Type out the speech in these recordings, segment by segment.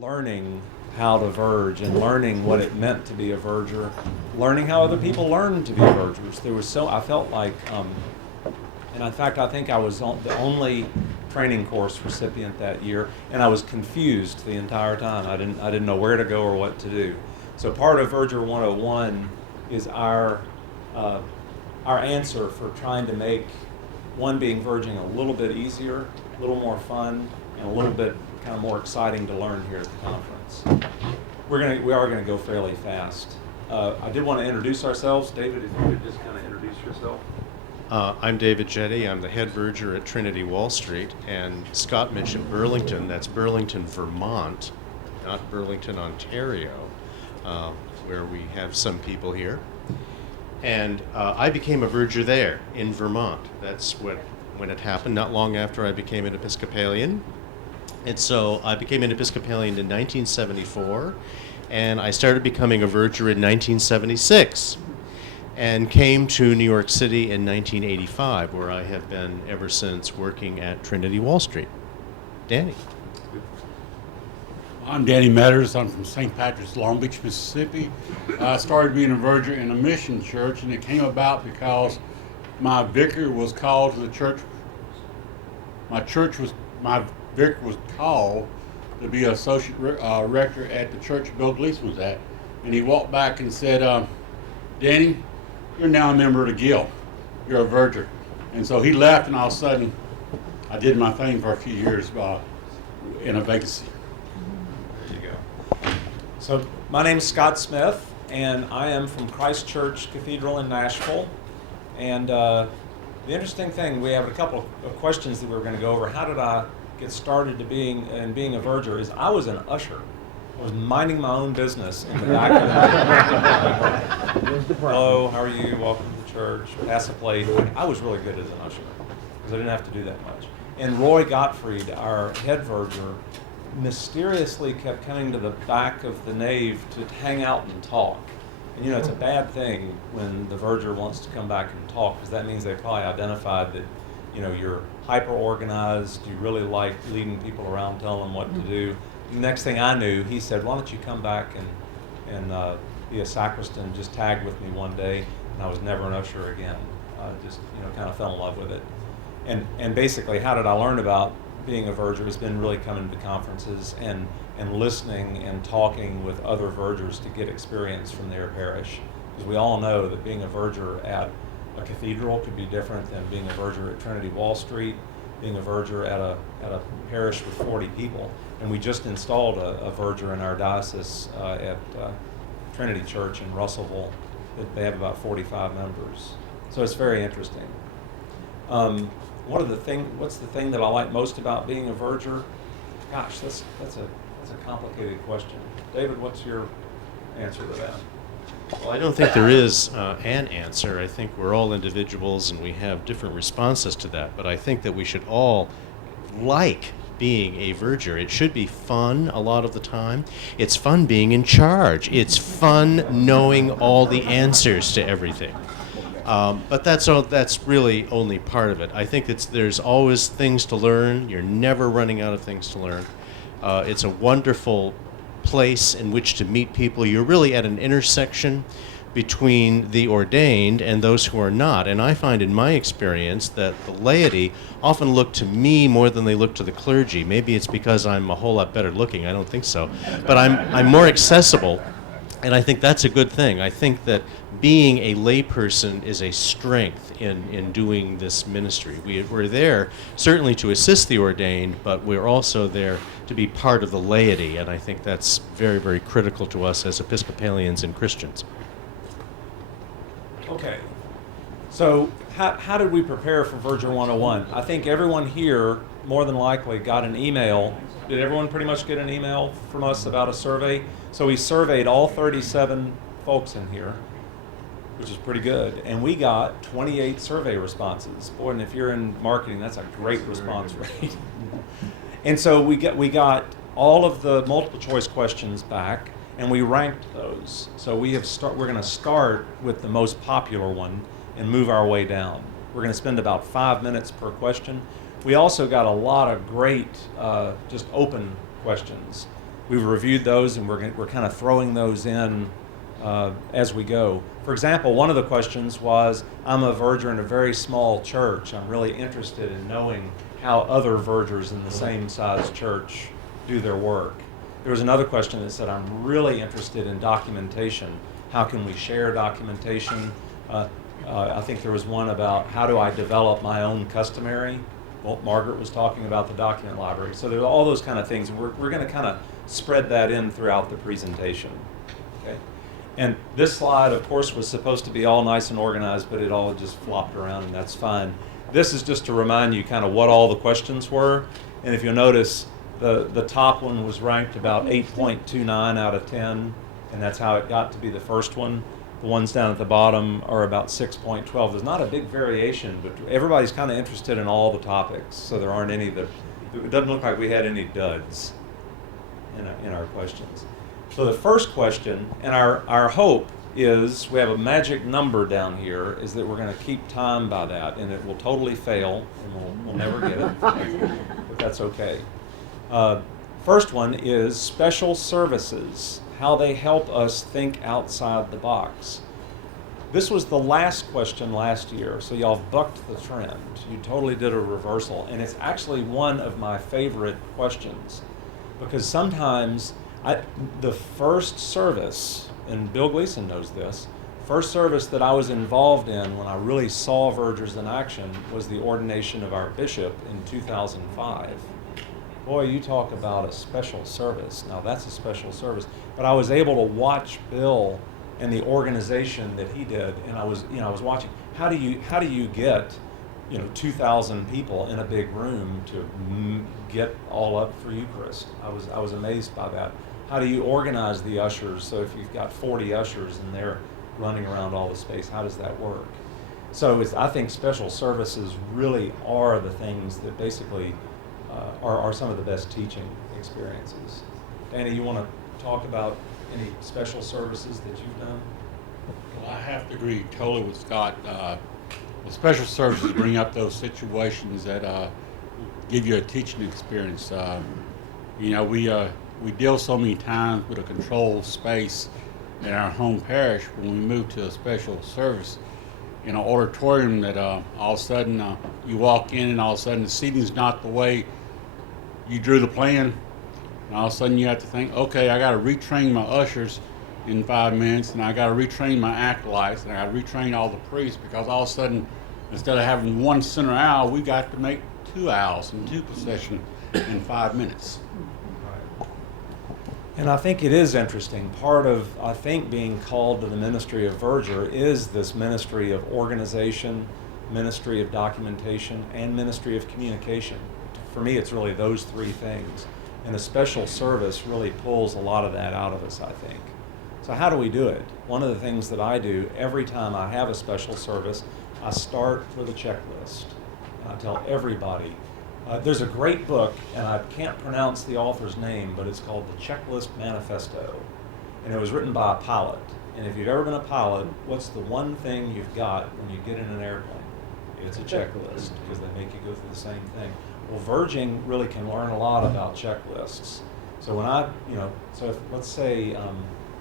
learning how to verge and learning what it meant to be a verger, learning how other people learn to be vergers. I felt like, and in fact, I think I was the only training course recipient that year, and I was confused the entire time. I didn't know where to go or what to do. So part of Verger 101 is our answer for trying to make being verging a little bit easier, a little more fun, and a little bit kind of more exciting to learn here at the conference. We are gonna go fairly fast. I did want to introduce ourselves. David, if you could just kind of introduce yourself. I'm David Jetty. I'm the head verger at Trinity Wall Street, and Scott mentioned Burlington. That's Burlington, Vermont, not Burlington, Ontario, where we have some people here. And I became a verger there in Vermont. That's when it happened, not long after I became an Episcopalian. And so I became an Episcopalian in 1974, and I started becoming a verger in 1976, and came to New York City in 1985, where I have been ever since, working at Trinity Wall Street. Danny. I'm Danny Metters. I'm from St. Patrick's, Long Beach, Mississippi. I started being a verger in a mission church, and it came about because my vicar was called to the church. My vicar was called to be associate rector at the church Bill Gleason was at, and he walked back and said, "Danny, you're now a member of the Guild. You're a verger." And so he left, and all of a sudden, I did my thing for a few years in a vacancy. There you go. So my name's Scott Smith, and I am from Christ Church Cathedral in Nashville. And the interesting thing, we have a couple of questions that we were going to go over. How did I get started to being a verger? Is I was an usher. I was minding my own business in the back of the Hello, how are you? Welcome to church. Pass a plate. I was really good as an usher because I didn't have to do that much. And Roy Gottfried, our head verger, mysteriously kept coming to the back of the nave to hang out and talk. And it's a bad thing when the verger wants to come back and talk, because that means they probably identified that you're hyper organized, you really like leading people around, telling them what to do. The next thing I knew, he said, "Why don't you come back and be a sacristan?" Just tagged with me one day, and I was never an usher again. Just kind of fell in love with it. And basically, how did I learn about being a verger? Has been really coming to conferences and listening and talking with other vergers to get experience from their parish, because we all know that being a verger at a cathedral could be different than being a verger at Trinity Wall Street, being a verger at a parish with 40 people. And we just installed a verger in our diocese at Trinity Church in Russellville. They have about 45 members. So it's very interesting. What's the thing that I like most about being a verger? Gosh, that's a complicated question. David, what's your answer to that? Well, I don't think there is an answer. I think we're all individuals and we have different responses to that. But I think that we should all like being a verger. It should be fun a lot of the time. It's fun being in charge. It's fun knowing all the answers to everything. But that's really only part of it. I think there's always things to learn. You're never running out of things to learn. It's a wonderful place in which to meet people. You're really at an intersection between the ordained and those who are not. And I find in my experience that the laity often look to me more than they look to the clergy. Maybe it's because I'm a whole lot better looking. I don't think so. But I'm more accessible, and I think that's a good thing. I think that being a layperson is a strength in doing this ministry. We're there certainly to assist the ordained, but we're also there to be part of the laity, and I think that's very, very critical to us as Episcopalians and Christians. Okay, so how did we prepare for Verger 101? I think everyone here more than likely got an email. Did everyone pretty much get an email from us about a survey? So we surveyed all 37 folks in here, which is pretty good, and we got 28 survey responses. Boy, and if you're in marketing, that's a great response rate. And so we got all of the multiple choice questions back, and we ranked those. So we're going to start with the most popular one and move our way down. We're going to spend about 5 minutes per question. We also got a lot of great just open questions. we've reviewed those, and we're kind of throwing those in as we go. For example, one of the questions was, I'm a verger in a very small church. I'm really interested in knowing how other vergers in the same size church do their work. There was another question that said, I'm really interested in documentation. How can we share documentation? I think there was one about, how do I develop my own customary? Well, Margaret was talking about the document library. So there's all those kind of things. We're going to kind of spread that in throughout the presentation. Okay? And this slide, of course, was supposed to be all nice and organized, but it all just flopped around, and that's fine. This is just to remind you kind of what all the questions were. And if you'll notice, the top one was ranked about 8.29 out of 10, and that's how it got to be the first one. The ones down at the bottom are about 6.12. There's not a big variation, but everybody's kind of interested in all the topics, so there aren't any that, it doesn't look like we had any duds in our questions. So the first question, and our hope is, we have a magic number down here, is that we're going to keep time by that, and it will totally fail, and we'll never get it, but that's okay. First one is special services, how they help us think outside the box. This was the last question last year, so y'all bucked the trend. You totally did a reversal, and it's actually one of my favorite questions, because sometimes the first service, and Bill Gleason knows this, first service that I was involved in when I really saw Vergers in action was the ordination of our bishop in 2005. Boy, you talk about a special service. Now that's a special service. But I was able to watch Bill and the organization that he did, and I was watching. How do you get 2,000 people in a big room to get all up for Eucharist? I was amazed by that. How do you organize the ushers? So if you've got 40 ushers and they're running around all the space, how does that work? So I think special services really are the things that basically are some of the best teaching experiences. Danny, you want to talk about any special services that you've done? Well, I have to agree totally with Scott. The special services bring up those situations that give you a teaching experience. We deal so many times with a controlled space in our home parish. When we move to a special service in an auditorium, that all of a sudden you walk in, and all of a sudden the seating's not the way you drew the plan, and all of a sudden you have to think, okay, I got to retrain my ushers in 5 minutes, and I got to retrain my acolytes, and I got to retrain all the priests, because all of a sudden, instead of having one center aisle, we got to make 2 aisles and 2 procession in 5 minutes. And I think it is interesting. Part of, I think, being called to the ministry of Verger is this ministry of organization, ministry of documentation, and ministry of communication. For me, it's really those 3 things. And a special service really pulls a lot of that out of us, I think. So how do we do it? One of the things that I do every time I have a special service, I start with a checklist. And I tell everybody, there's a great book, and I can't pronounce the author's name, but it's called The Checklist Manifesto. And it was written by a pilot. And if you've ever been a pilot, what's the one thing you've got when you get in an airplane? It's a checklist, because they make you go through the same thing. Well, verging really can learn a lot about checklists. So let's say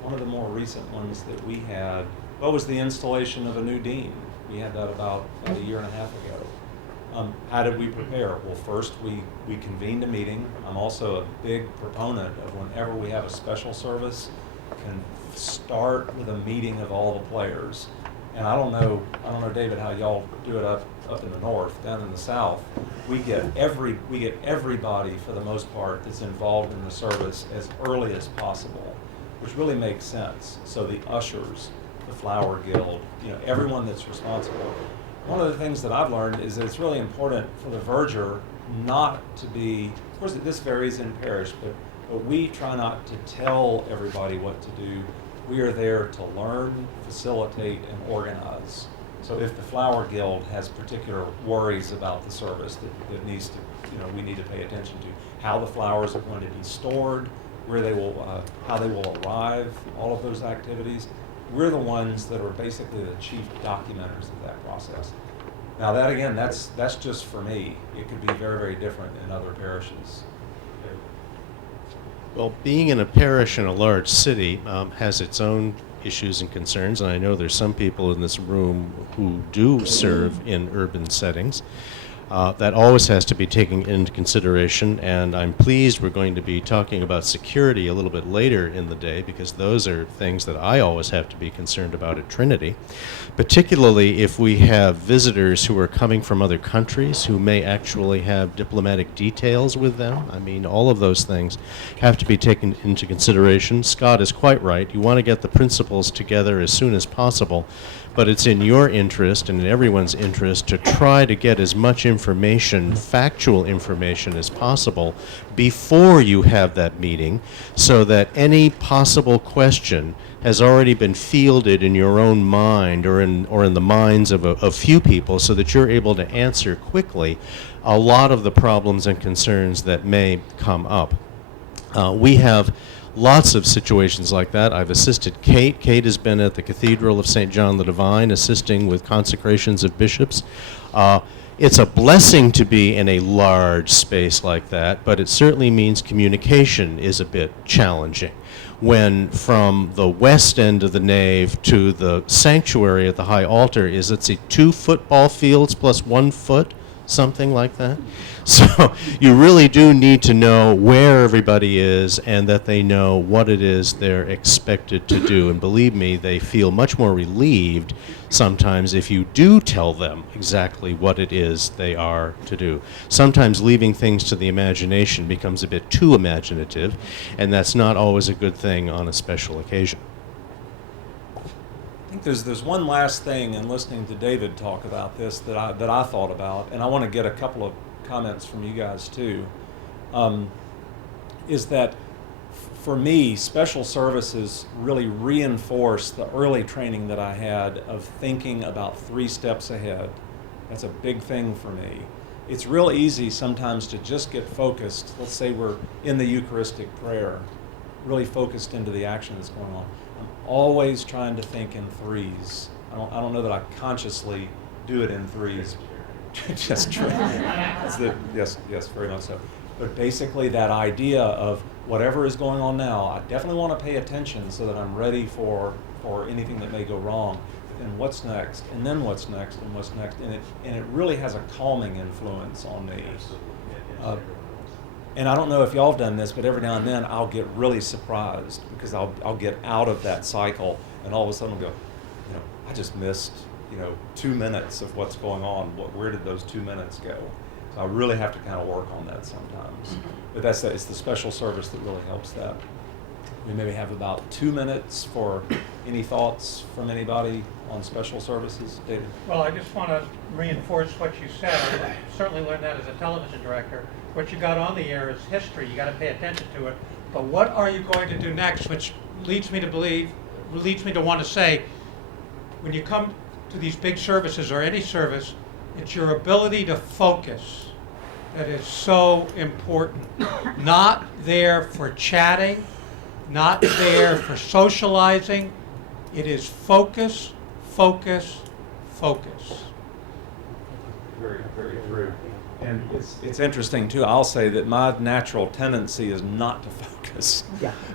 one of the more recent ones that we had, was the installation of a new dean. We had that about a year and a half ago. How did we prepare? Well, first we convened a meeting. I'm also a big proponent of whenever we have a special service, can start with a meeting of all the players. And I don't know, David, how y'all do it up in the north. Down in the south, we get everybody, for the most part, that's involved in the service as early as possible, which really makes sense. So the ushers, the Flower Guild, everyone that's responsible. One of the things that I've learned is that it's really important for the verger not to be, of course this varies in parish, but we try not to tell everybody what to do. We are there to learn, facilitate, and organize. So if the Flower Guild has particular worries about the service that needs to, we need to pay attention to, how the flowers are going to be stored, where they will, how they will arrive, all of those activities. We're the ones that are basically the chief documenters of that process. Now that, again, that's just for me. It could be very, very different in other parishes. Well, being in a parish in a large city has its own issues and concerns, and I know there's some people in this room who do serve in urban settings. That always has to be taken into consideration, and I'm pleased we're going to be talking about security a little bit later in the day, because those are things that I always have to be concerned about at Trinity, particularly if we have visitors who are coming from other countries who may actually have diplomatic details with them. I mean, all of those things have to be taken into consideration. Scott is quite right. You want to get the principals together as soon as possible, but it's in your interest and in everyone's interest to try to get as much information, factual information, as possible before you have that meeting, so that any possible question has already been fielded in your own mind or in the minds of a few people, so that you're able to answer quickly a lot of the problems and concerns that may come up. We have lots of situations like that. I've assisted Kate. Kate has been at the Cathedral of St. John the Divine assisting with consecrations of bishops. It's a blessing to be in a large space like that, but it certainly means communication is a bit challenging. When from the west end of the nave to the sanctuary at the high altar is, let's see, 2 football fields plus 1 foot, something like that. So you really do need to know where everybody is and that they know what it is they're expected to do. And believe me, they feel much more relieved sometimes if you do tell them exactly what it is they are to do. Sometimes leaving things to the imagination becomes a bit too imaginative, and that's not always a good thing on a special occasion. I think there's one last thing in listening to David talk about this that I thought about, and I want to get a couple of comments from you guys too, is that for me, special services really reinforce the early training that I had of thinking about 3 steps ahead. That's a big thing for me. It's real easy sometimes to just get focused. Let's say we're in the Eucharistic prayer, really focused into the action that's going on. I'm always trying to think in 3s. I don't know that I consciously do it in 3s. Just true. Yes, very much so. But basically that idea of whatever is going on now, I definitely want to pay attention so that I'm ready for anything that may go wrong. And what's next? And then what's next? And what's next? And it really has a calming influence on me. And I don't know if y'all have done this, but every now and then I'll get really surprised because I'll get out of that cycle and all of a sudden I'll go, I just missed 2 minutes of what's going on. Where did those 2 minutes go? So I really have to kind of work on that sometimes. But it's the special service that really helps that. We maybe have about 2 minutes for any thoughts from anybody on special services. David? Well, I just want to reinforce what you said. I certainly learned that as a television director. What you got on the air is history. You got to pay attention to it. But what are you going to do next? Which leads me to want to say, when you come to these big services or any service, it's your ability to focus that is so important. Not there for chatting, not there for socializing. It is focus, focus, focus. Very, very true. And it's interesting too. I'll say that my natural tendency is not to focus,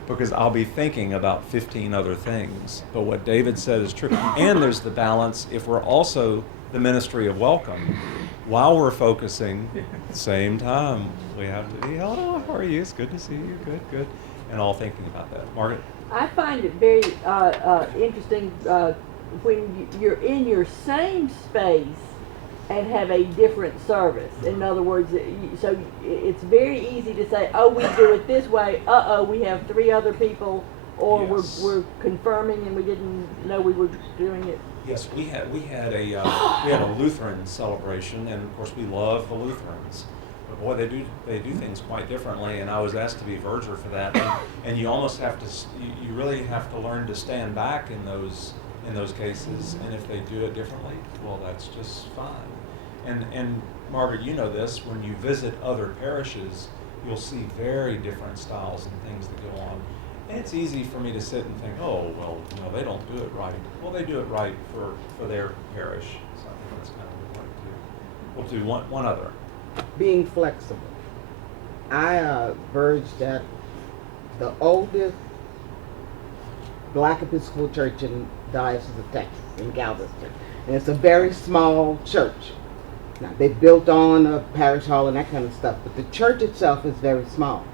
because I'll be thinking about 15 other things. But what David said is true. And there's the balance. If we're also the ministry of welcome, while we're focusing, at the same time we have to be, hello, how are you? It's good to see you. Good. And all thinking about that. Margaret? I find it very interesting when you're in your same space and have a different service. In other words, so it's very easy to say, oh, we do it this way. We have 3 other people, or Yes. we're confirming and we didn't know we were doing it. Yes, we had a Lutheran celebration, and of course we love the Lutherans. But boy, they do things quite differently, and I was asked to be Verger for that. And you almost have to, you really have to learn to stand back in those cases. And if they do it differently, well, that's just fine. And Margaret, you know this, when you visit other parishes, you'll see very different styles and things that go on. And it's easy for me to sit and think, oh, well, they don't do it right. Well, they do it right for their parish. So I think that's kind of important too. We'll do one other. Being flexible. I verged at the oldest Black Episcopal Church in the Diocese of Texas, in Galveston. And it's a very small church. Now, they built on a parish hall and that kind of stuff, but the church itself is very small.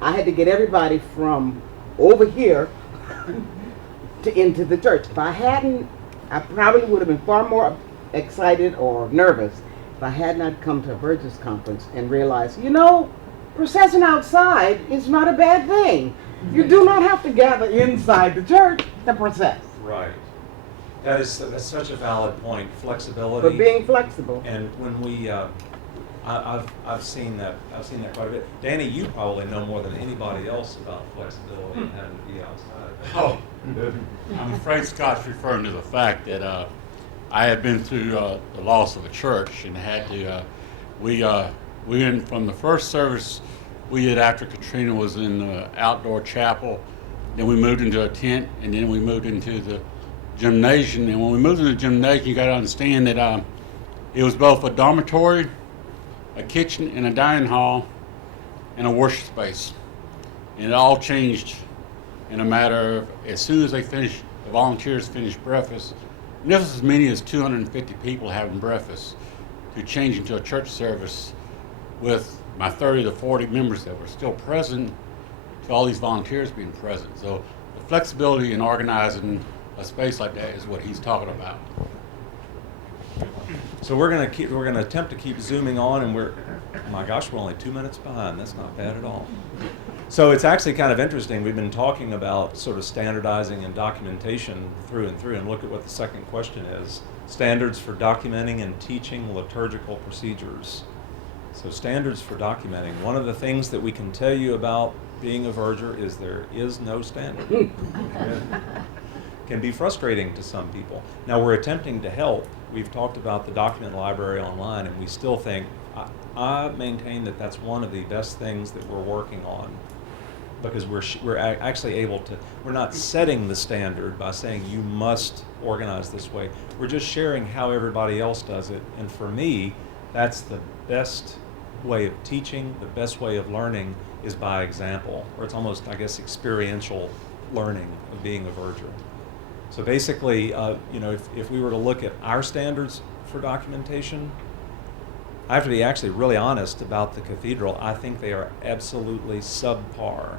I had to get everybody from over here to into the church. If I hadn't, I probably would have been far more excited or nervous if I had not come to a Vergers conference and realized, processing outside is not a bad thing. You do not have to gather inside the church to process. Right. That's such a valid point. Flexibility. But being flexible. And when we, I've seen that quite a bit. Danny, you probably know more than anybody else about flexibility and having to be outside. Oh, I'm afraid Scott's referring to the fact that I had been through the loss of a church and had to. We went from the first service we did after Katrina was in the outdoor chapel. Then we moved into a tent, and then we moved into the gymnasium. And when we moved into the gymnasium, you got to understand that it was both a dormitory, a kitchen, and a dining hall, and a worship space. And it all changed in a matter of, as soon as the volunteers finished breakfast, and there was as many as 250 people having breakfast, to change into a church service with my 30 to 40 members that were still present, to all these volunteers being present. So the flexibility in organizing a space like that is what he's talking about. So we're gonna attempt to keep zooming on, and my gosh, we're only 2 minutes behind. That's not bad at all. So it's actually kind of interesting. We've been talking about sort of standardizing and documentation through and through, and look at what the second question is. Standards for documenting and teaching liturgical procedures. So standards for documenting. One of the things that we can tell you about being a verger is there is no standard. Can be frustrating to some people. Now we're attempting to help. We've talked about the document library online, and we still think, I maintain that that's one of the best things that we're working on, because we're actually able to, we're not setting the standard by saying you must organize this way. We're just sharing how everybody else does it. And for me, that's the best way of teaching, the best way of learning is by example, or it's almost, I guess, experiential learning of being a verger. So basically, if we were to look at our standards for documentation, I have to be actually really honest about the cathedral. I think they are absolutely subpar.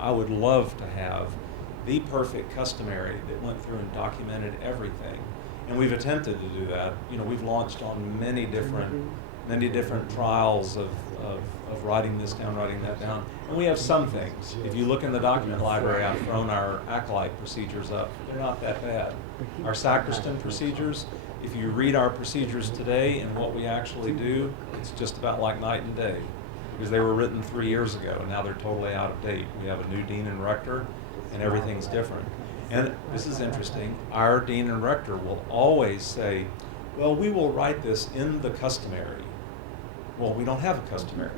I would love to have the perfect customary that went through and documented everything. And we've attempted to do that. We've launched on many different trials of writing this down, writing that down. And we have some things. If you look in the document library, I've thrown our acolyte procedures up. They're not that bad. Our sacristan procedures, if you read our procedures today and what we actually do, it's just about like night and day, because they were written 3 years ago, and now they're totally out of date. We have a new dean and rector, and everything's different. And this is interesting. Our dean and rector will always say, well, we will write this in the customary. Well, we don't have a customary,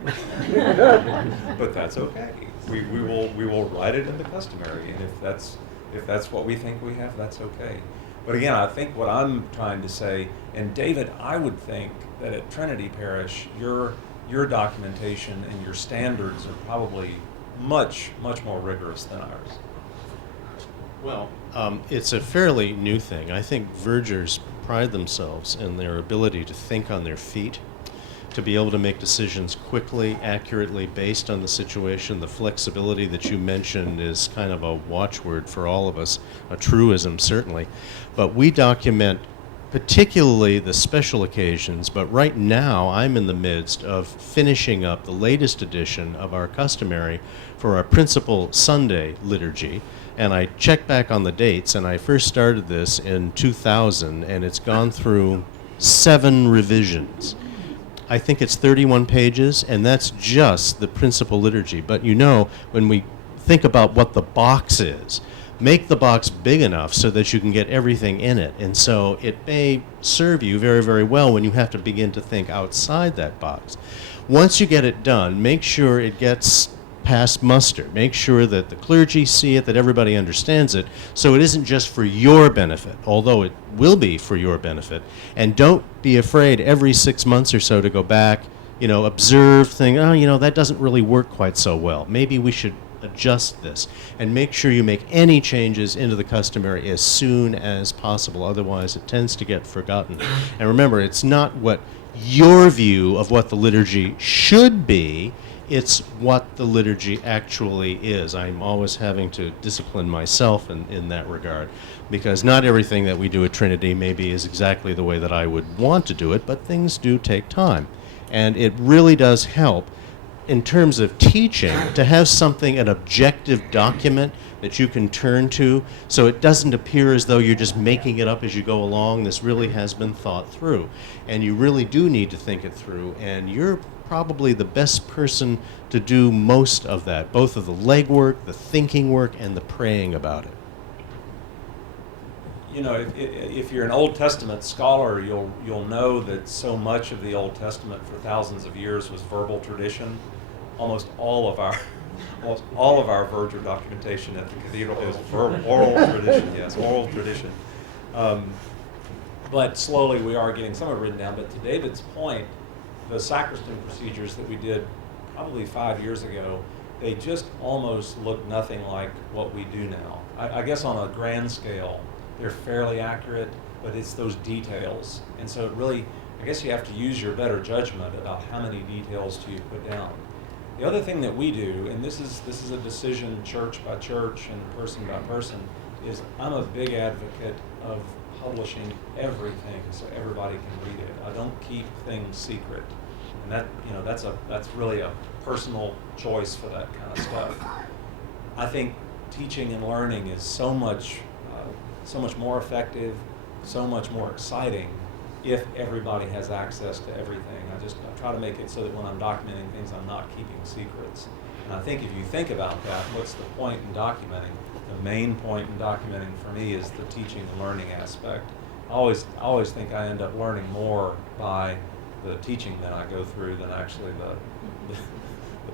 but that's okay. We will write it in the customary, and if that's what we think we have, that's okay. But again, I think what I'm trying to say, and David, I would think that at Trinity Parish, your documentation and your standards are probably much more rigorous than ours. Well, it's a fairly new thing. I think vergers pride themselves in their ability to think on their feet, to be able to make decisions quickly, accurately, based on the situation. The flexibility that you mentioned is kind of a watchword for all of us, a truism certainly. But we document particularly the special occasions, but right now I'm in the midst of finishing up the latest edition of our customary for our principal Sunday liturgy. And I checked back on the dates, and I first started this in 2000, and it's gone through 7 revisions. I think it's 31 pages, and that's just the principal liturgy. But when we think about what the box is, make the box big enough so that you can get everything in it. And so it may serve you very, very well when you have to begin to think outside that box. Once you get it done, make sure it gets past muster. Make sure that the clergy see it, that everybody understands it, so it isn't just for your benefit, although it will be for your benefit. And don't be afraid every 6 months or so to go back, observe, think, that doesn't really work quite so well. Maybe we should adjust this, and make sure you make any changes into the customary as soon as possible. Otherwise, it tends to get forgotten. And remember, it's not what your view of what the liturgy should be, it's what the liturgy actually is. I'm always having to discipline myself in that regard, because not everything that we do at Trinity maybe is exactly the way that I would want to do it, but things do take time. And it really does help in terms of teaching to have something, an objective document that you can turn to, so it doesn't appear as though you're just making it up as you go along. This really has been thought through, and you really do need to think it through, and you're probably the best person to do most of that, both of the legwork, the thinking work, and the praying about it. You know, if you're an Old Testament scholar, you'll know that so much of the Old Testament for thousands of years was verbal tradition. Almost all of our Verger documentation at the cathedral is oral tradition. Yes, oral tradition. But slowly we are getting some of it written down. But to David's point, the sacristan procedures that we did probably 5 years ago, they just almost look nothing like what we do now. I guess on a grand scale, they're fairly accurate, but it's those details. And so it really, I guess you have to use your better judgment about how many details do you put down. The other thing that we do, and this is a decision church by church and person by person, is I'm a big advocate of publishing everything so everybody can read it. I don't keep things secret, and that, you know, that's really a personal choice for that kind of stuff. I think teaching and learning is so much more effective, so much more exciting if everybody has access to everything. I try to make it so that when I'm documenting things, I'm not keeping secrets. And I think if you think about that, what's the point in documenting? The main point in documenting for me is the teaching and learning aspect. I always think I end up learning more by the teaching that I go through than actually the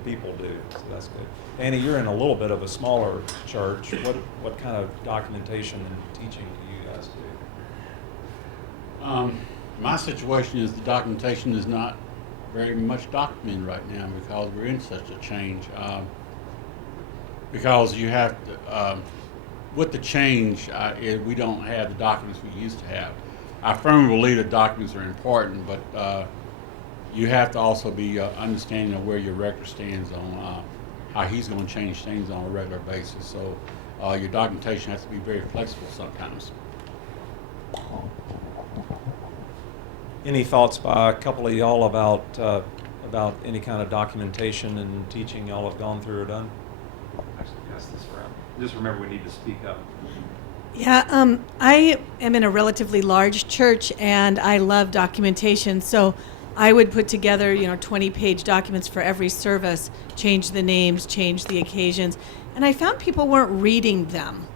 people do. So that's good. Annie, you're in a little bit of a smaller church. What kind of documentation and teaching do you guys do? My situation is the documentation is not very much documented right now because we're in such a change. Because you have to, with the change, we don't have the documents we used to have. I firmly believe that documents are important, but you have to also be understanding of where your rector stands on how he's going to change things on a regular basis. So your documentation has to be very flexible sometimes. Any thoughts by a couple of y'all about any kind of documentation and teaching y'all have gone through or done? Actually, pass this around. Just remember, we need to speak up. Yeah, I am in a relatively large church, and I love documentation. So I would put together, 20-page documents for every service, change the names, change the occasions, and I found people weren't reading them.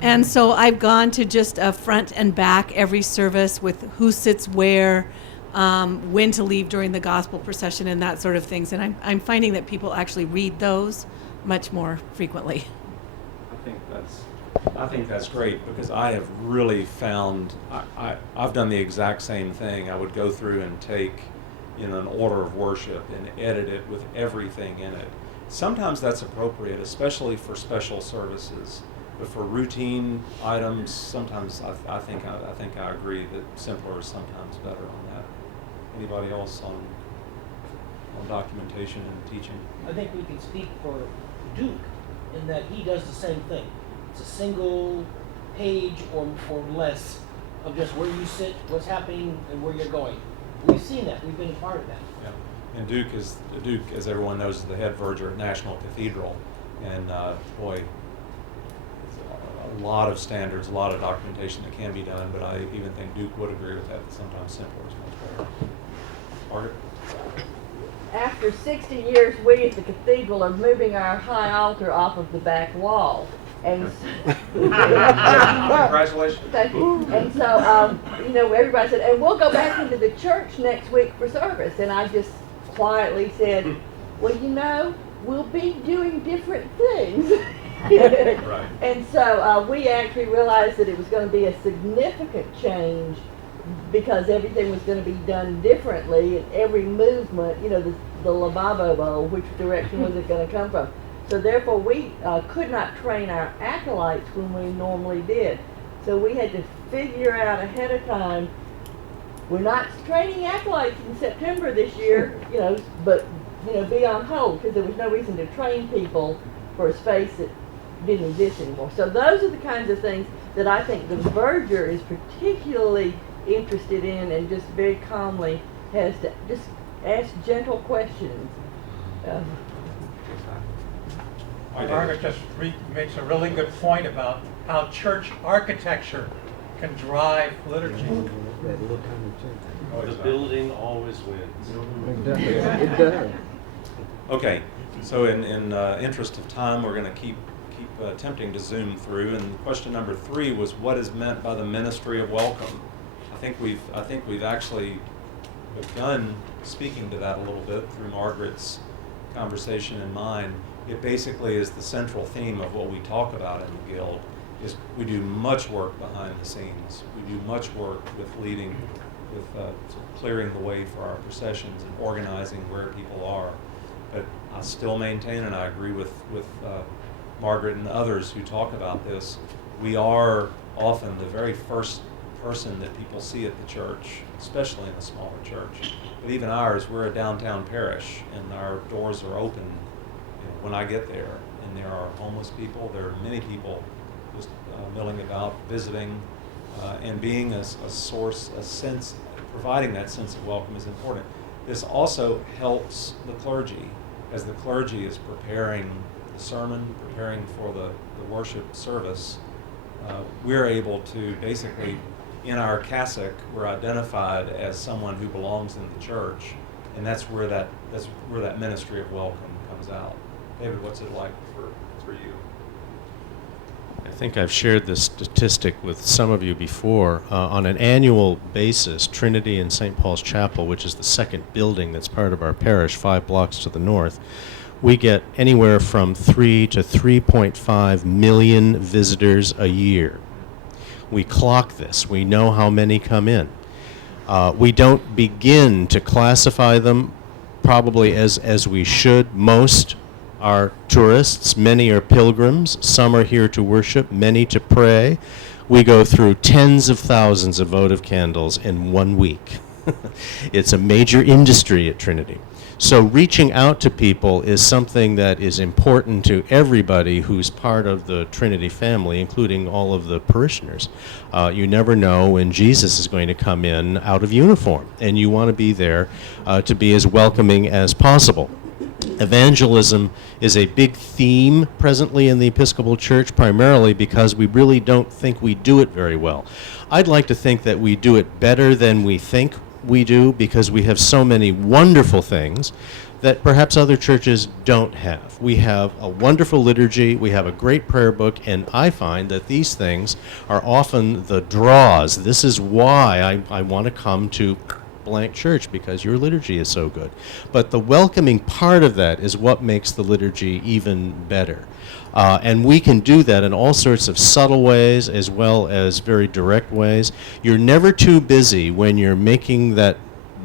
And so I've gone to just a front and back every service with who sits where, when to leave during the gospel procession, and that sort of things. And I'm finding that people actually read those much more frequently. I think that's great, because I have really found I've done the exact same thing. I would go through and take an order of worship and edit it with everything in it. Sometimes that's appropriate, especially for special services. But for routine items, sometimes I think I agree that simpler is sometimes better on that. Anybody else on documentation and teaching? I think we can speak for Duke in that he does the same thing. It's a single page or less of just where you sit, what's happening, and where you're going. We've seen that. We've been a part of that. Yeah. And Duke, as everyone knows, is the head verger at National Cathedral, and boy, a lot of standards, a lot of documentation that can be done, but I even think Duke would agree with that sometimes simpler is much better. Margaret? After 60 years, we at the cathedral are moving our high altar off of the back wall. And Congratulations. Thank you. And so, everybody said, and we'll go back into the church next week for service. And I just quietly said, well, we'll be doing different things. Right. And so we actually realized that it was going to be a significant change because everything was going to be done differently, and every movement, the lavabo bowl, which direction was it going to come from? So therefore, we could not train our acolytes when we normally did. So we had to figure out ahead of time, we're not training acolytes in September this year, but, be on hold, because there was no reason to train people for a space that didn't exist anymore. So those are the kinds of things that I think the Verger is particularly interested in, and just very calmly has to just ask gentle questions. Margaret just makes a really good point about how church architecture can drive liturgy. That little tiny church. The building always wins. It does. It does. Okay, so in interest of time, we're going to keep attempting to zoom through. And question number 3 was, what is meant by the ministry of welcome? I think we've actually begun speaking to that a little bit through Margaret's conversation and mine. It basically is the central theme of what we talk about in the Guild. Is we do much work behind the scenes. We do much work with leading, with clearing the way for our processions and organizing where people are. But I still maintain, and I agree with Margaret and others who talk about this, we are often the very first person that people see at the church, especially in a smaller church. But even ours, we're a downtown parish, and our doors are open when I get there. And there are homeless people, there are many people just milling about, visiting, and being a source, a sense, providing that sense of welcome is important. This also helps the clergy, as the clergy is preparing the sermon, preparing for the worship service. We're able to basically, in our cassock, we're identified as someone who belongs in the church, and that's where that ministry of welcome comes out. David, what's it like for you? I think I've shared this statistic with some of you before. On an annual basis, Trinity and St. Paul's Chapel, which is the second building that's part of our parish, 5 blocks to the north, we get anywhere from 3 to 3.5 million visitors a year. We clock this. We know how many come in. We don't begin to classify them probably as we should. Most are tourists, many are pilgrims, some are here to worship, many to pray. We go through tens of thousands of votive candles in 1 week. It's a major industry at Trinity. So reaching out to people is something that is important to everybody who's part of the Trinity family, including all of the parishioners. You never know when Jesus is going to come in out of uniform, and you want to be there to be as welcoming as possible. Evangelism is a big theme presently in the Episcopal Church, primarily because we really don't think we do it very well. I'd like to think that we do it better than we think we do, because we have so many wonderful things that perhaps other churches don't have. We have a wonderful liturgy, we have a great prayer book, and I find that these things are often the draws. This is why I want to come to blank church, because your liturgy is so good. But the welcoming part of that is what makes the liturgy even better. And we can do that in all sorts of subtle ways as well as very direct ways. You're never too busy when you're making that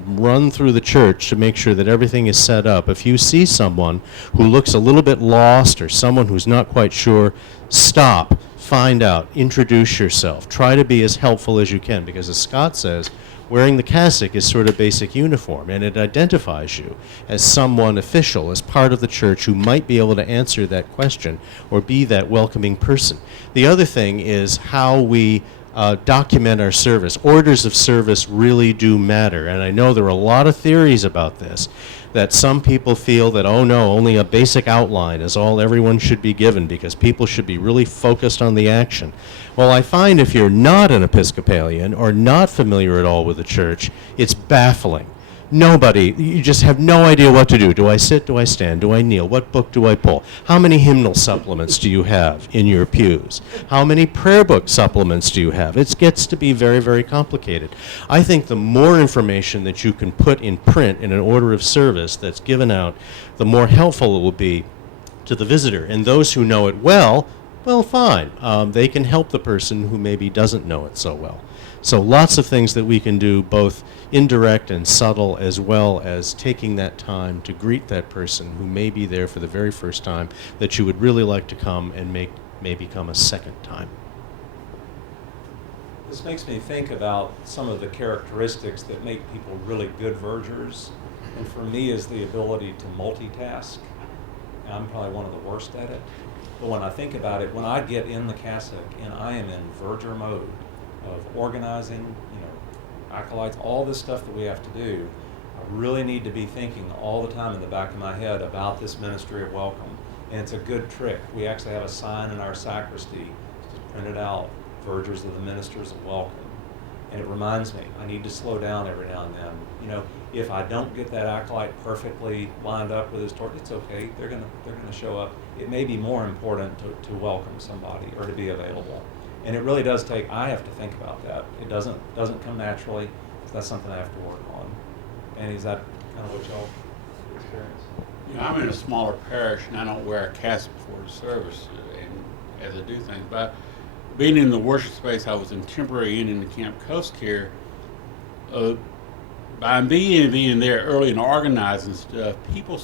run through the church to make sure that everything is set up. If you see someone who looks a little bit lost or someone who's not quite sure, stop, find out, introduce yourself. Try to be as helpful as you can, because as Scott says, wearing the cassock is sort of basic uniform, and it identifies you as someone official, as part of the church who might be able to answer that question or be that welcoming person. The other thing is how we document our service. Orders of service really do matter, and I know there are a lot of theories about this, that some people feel that, oh no, only a basic outline is all everyone should be given because people should be really focused on the action. Well, I find if you're not an Episcopalian or not familiar at all with the church, it's baffling. Nobody, you just have no idea what to do. Do I sit? Do I stand? Do I kneel? What book do I pull? How many hymnal supplements do you have in your pews? How many prayer book supplements do you have? It gets to be very, very complicated. I think the more information that you can put in print in an order of service that's given out, the more helpful it will be to the visitor. And those who know it well Well, fine. They can help the person who maybe doesn't know it so well. So lots of things that we can do, both indirect and subtle, as well as taking that time to greet that person who may be there for the very first time that you would really like to come and may become a second time. This makes me think about some of the characteristics that make people really good vergers. And for me is the ability to multitask. And I'm probably one of the worst at it. But when I think about it, when I get in the cassock and I am in verger mode of organizing, acolytes, all this stuff that we have to do, I really need to be thinking all the time in the back of my head about this ministry of welcome. And it's a good trick. We actually have a sign in our sacristy, just printed out, Vergers of the Ministers of Welcome. And it reminds me, I need to slow down every now and then. If I don't get that acolyte perfectly lined up with his torch, it's okay. They're gonna show up. It may be more important to welcome somebody or to be available. And it really does take, I have to think about that. It doesn't come naturally. So that's something I have to work on. And is that kind of what y'all experience? I'm in a smaller parish and I don't wear a cassock before the service and as I do things. But being in the worship space, I was in temporary in the Camp Coast Care. By being there early and organizing stuff, people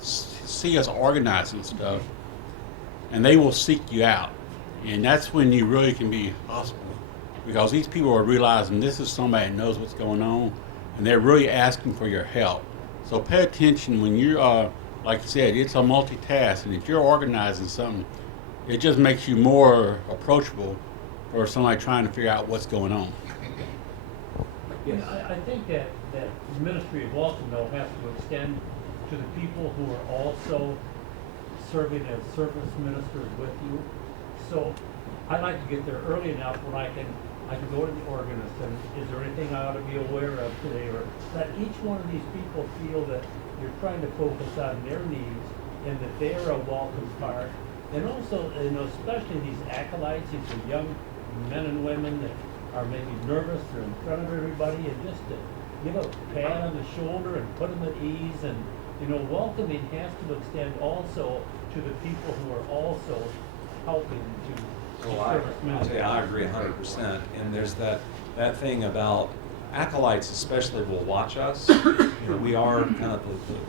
see us organizing stuff, and they will seek you out. And that's when you really can be hospitable, because these people are realizing this is somebody that knows what's going on, and they're really asking for your help. So pay attention when you are, like you said, it's a multitask, and if you're organizing something, it just makes you more approachable for somebody trying to figure out what's going on. Yes, I think that the ministry of welcome, though, has to extend to the people who are also serving as service ministers with you. So I like to get there early enough when I can go to the organist and is there anything I ought to be aware of today, or that each one of these people feel that you're trying to focus on their needs and that they're a welcome part. And also, especially these acolytes, these are young men and women that are maybe nervous, they're in front of everybody, and just to give a pat on the shoulder and put them at ease. And welcoming has to extend also to the people who are also helping to service ministry. I agree 100%. And there's that thing about acolytes especially will watch us. We are kind of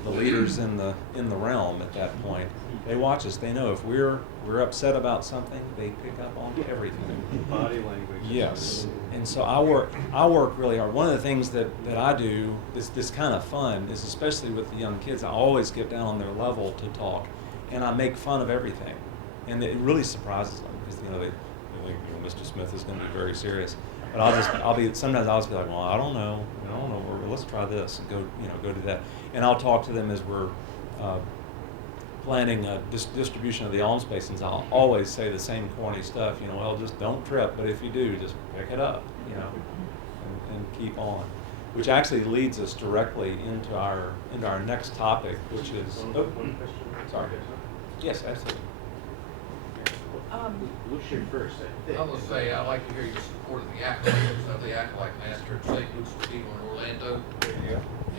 the leaders in the realm at that point. They watch us. They know if we're upset about something, they pick up on everything. Body language. Yes. And so I work really hard. One of the things that I do this kind of fun is, especially with the young kids, I always get down on their level to talk, and I make fun of everything, and it really surprises them because they think Mr. Smith is going to be very serious. But sometimes I'll just be like, well, I don't know, or let's try this and go do that, and I'll talk to them as we're planning a distribution of the alms basins. I'll always say the same corny stuff, well, just don't trip, but if you do, just pick it up, and keep on. Which actually leads us directly into our next topic, which is. Sorry. Yes, absolutely. Luke's here first. I was going to say, I'd like to hear your support of the acolytes of the Acolyte Master at St. Luke's Cathedral in Orlando.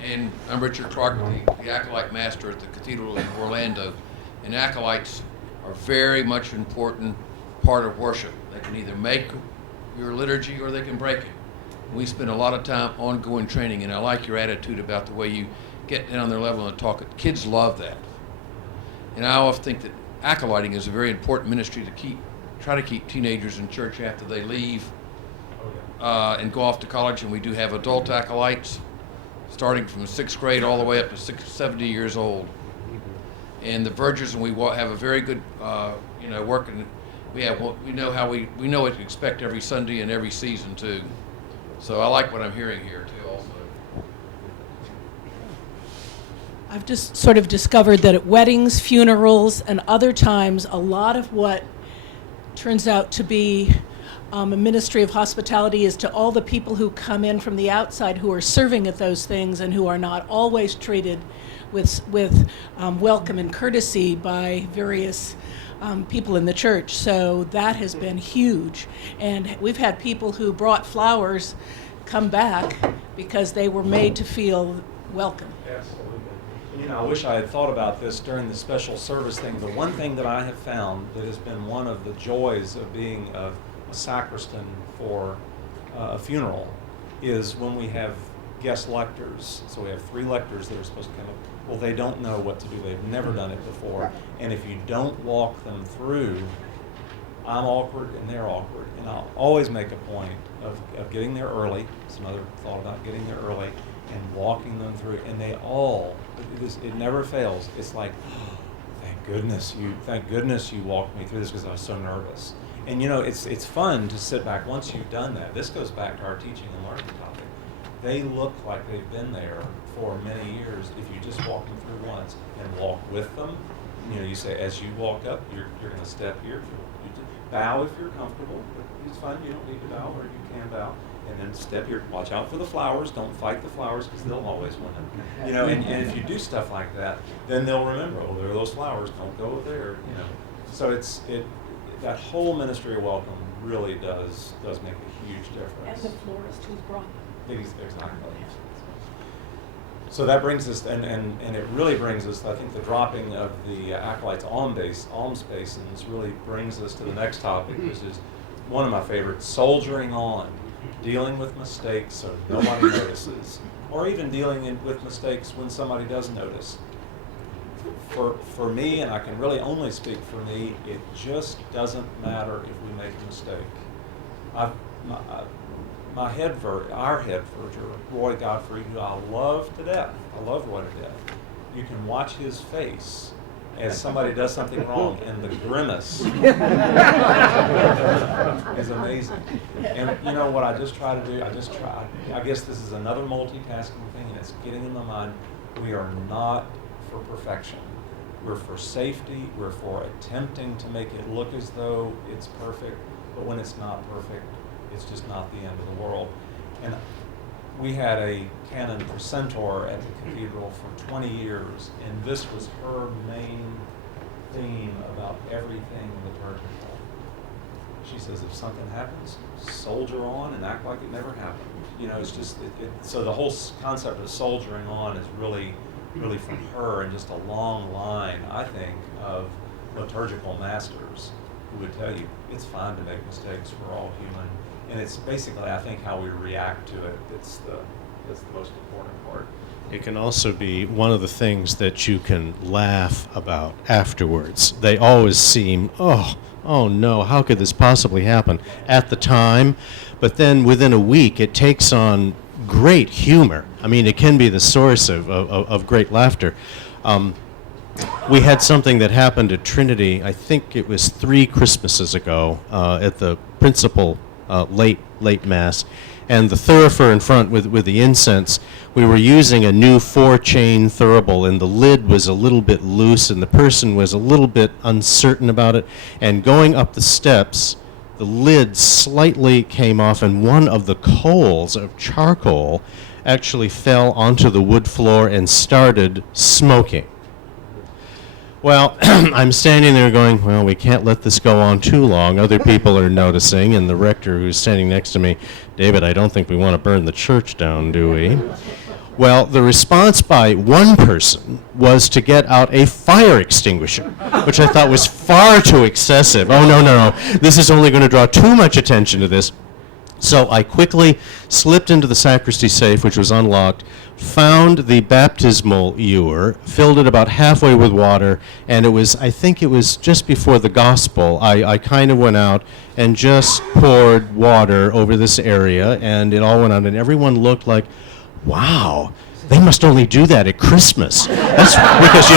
And I'm Richard Clark, the Acolyte Master at the Cathedral in Orlando. And acolytes are very much an important part of worship. They can either make your liturgy or they can break it. We spend a lot of time ongoing training, and I like your attitude about the way you get down on their level and talk. Kids love that. And I often think that acolyting is a very important ministry to try to keep teenagers in church after they leave and go off to college. And we do have adult acolytes starting from 6th grade all the way up to 70 years old. And the Vergers, and we have a very good work, and we know what to expect every Sunday and every season too. So I like what I'm hearing here too also. I've just sort of discovered that at weddings, funerals, and other times, a lot of what turns out to be a ministry of hospitality is to all the people who come in from the outside who are serving at those things and who are not always treated with welcome and courtesy by various people in the church. So that has been huge. And we've had people who brought flowers come back because they were made to feel welcome. Absolutely. You know, I wish I had thought about this during the special service thing. The one thing that I have found that has been one of the joys of being a sacristan for a funeral is when we have guest lectors. So we have 3 lectors that are supposed to come up. Well, they don't know what to do. They've never done it before. And if you don't walk them through, I'm awkward and they're awkward. And I'll always make a point of getting there early. It's another thought about getting there early and walking them through. And they all, it never fails. It's like, oh, thank goodness you walked me through this because I was so nervous. And you know, it's fun to sit back once you've done that. This goes back to our teaching and learning topic. They look like they've been there for many years if you just walk them through once and walk with them. You know, you say, as you walk up, you're going to step here. You bow if you're comfortable, but it's fine. You don't need to bow, or you can bow. And then step here. Watch out for the flowers. Don't fight the flowers because they'll always win. You know, and if you do stuff like that, then they'll remember, oh, there are those flowers. Don't go over there. You know, so that whole ministry of welcome really does make a huge difference. And the florist who's brought them. Exactly. So that brings us, and it really brings us, I think the dropping of the acolytes' alms basins really brings us to the next topic, which is one of my favorites, soldiering on, dealing with mistakes so nobody notices, or even dealing with mistakes when somebody does notice. For me, and I can really only speak for me, it just doesn't matter if we make a mistake. Our head verger, Roy Godfrey, who I love to death. I love Roy to death. You can watch his face as somebody does something wrong, and the grimace is amazing. And you know what I just try to do? I guess this is another multitasking thing, and it's getting in my mind, we are not for perfection. We're for safety. We're for attempting to make it look as though it's perfect, but when it's not perfect, it's just not the end of the world. And we had a canon for Centaur at the cathedral for 20 years, and this was her main theme about everything liturgical. She says, if something happens, soldier on and act like it never happened. You know, it's just, so the whole concept of soldiering on is really from her, and just a long line, I think, of liturgical masters who would tell you it's fine to make mistakes, we're all human. And it's basically, I think, how we react to it that's the most important part. It can also be one of the things that you can laugh about afterwards. They always seem, oh no, how could this possibly happen at the time? But then within a week, it takes on great humor. I mean, it can be the source of great laughter. We had something that happened at Trinity, I think it was 3 Christmases ago, at the principal late Mass, and the thurifer in front with the incense, we were using a new 4-chain thurible, and the lid was a little bit loose, and the person was a little bit uncertain about it, and going up the steps, the lid slightly came off, and one of the coals of charcoal actually fell onto the wood floor and started smoking. Well, I'm standing there going, well, we can't let this go on too long. Other people are noticing, and the rector who's standing next to me, David, I don't think we want to burn the church down, do we? Well, the response by one person was to get out a fire extinguisher, which I thought was far too excessive. Oh, no, this is only going to draw too much attention to this. So I quickly slipped into the sacristy safe, which was unlocked, found the baptismal ewer, filled it about halfway with water, and I think it was just before the gospel, I kind of went out and just poured water over this area, and it all went out, and everyone looked like, wow, they must only do that at Christmas. That's because,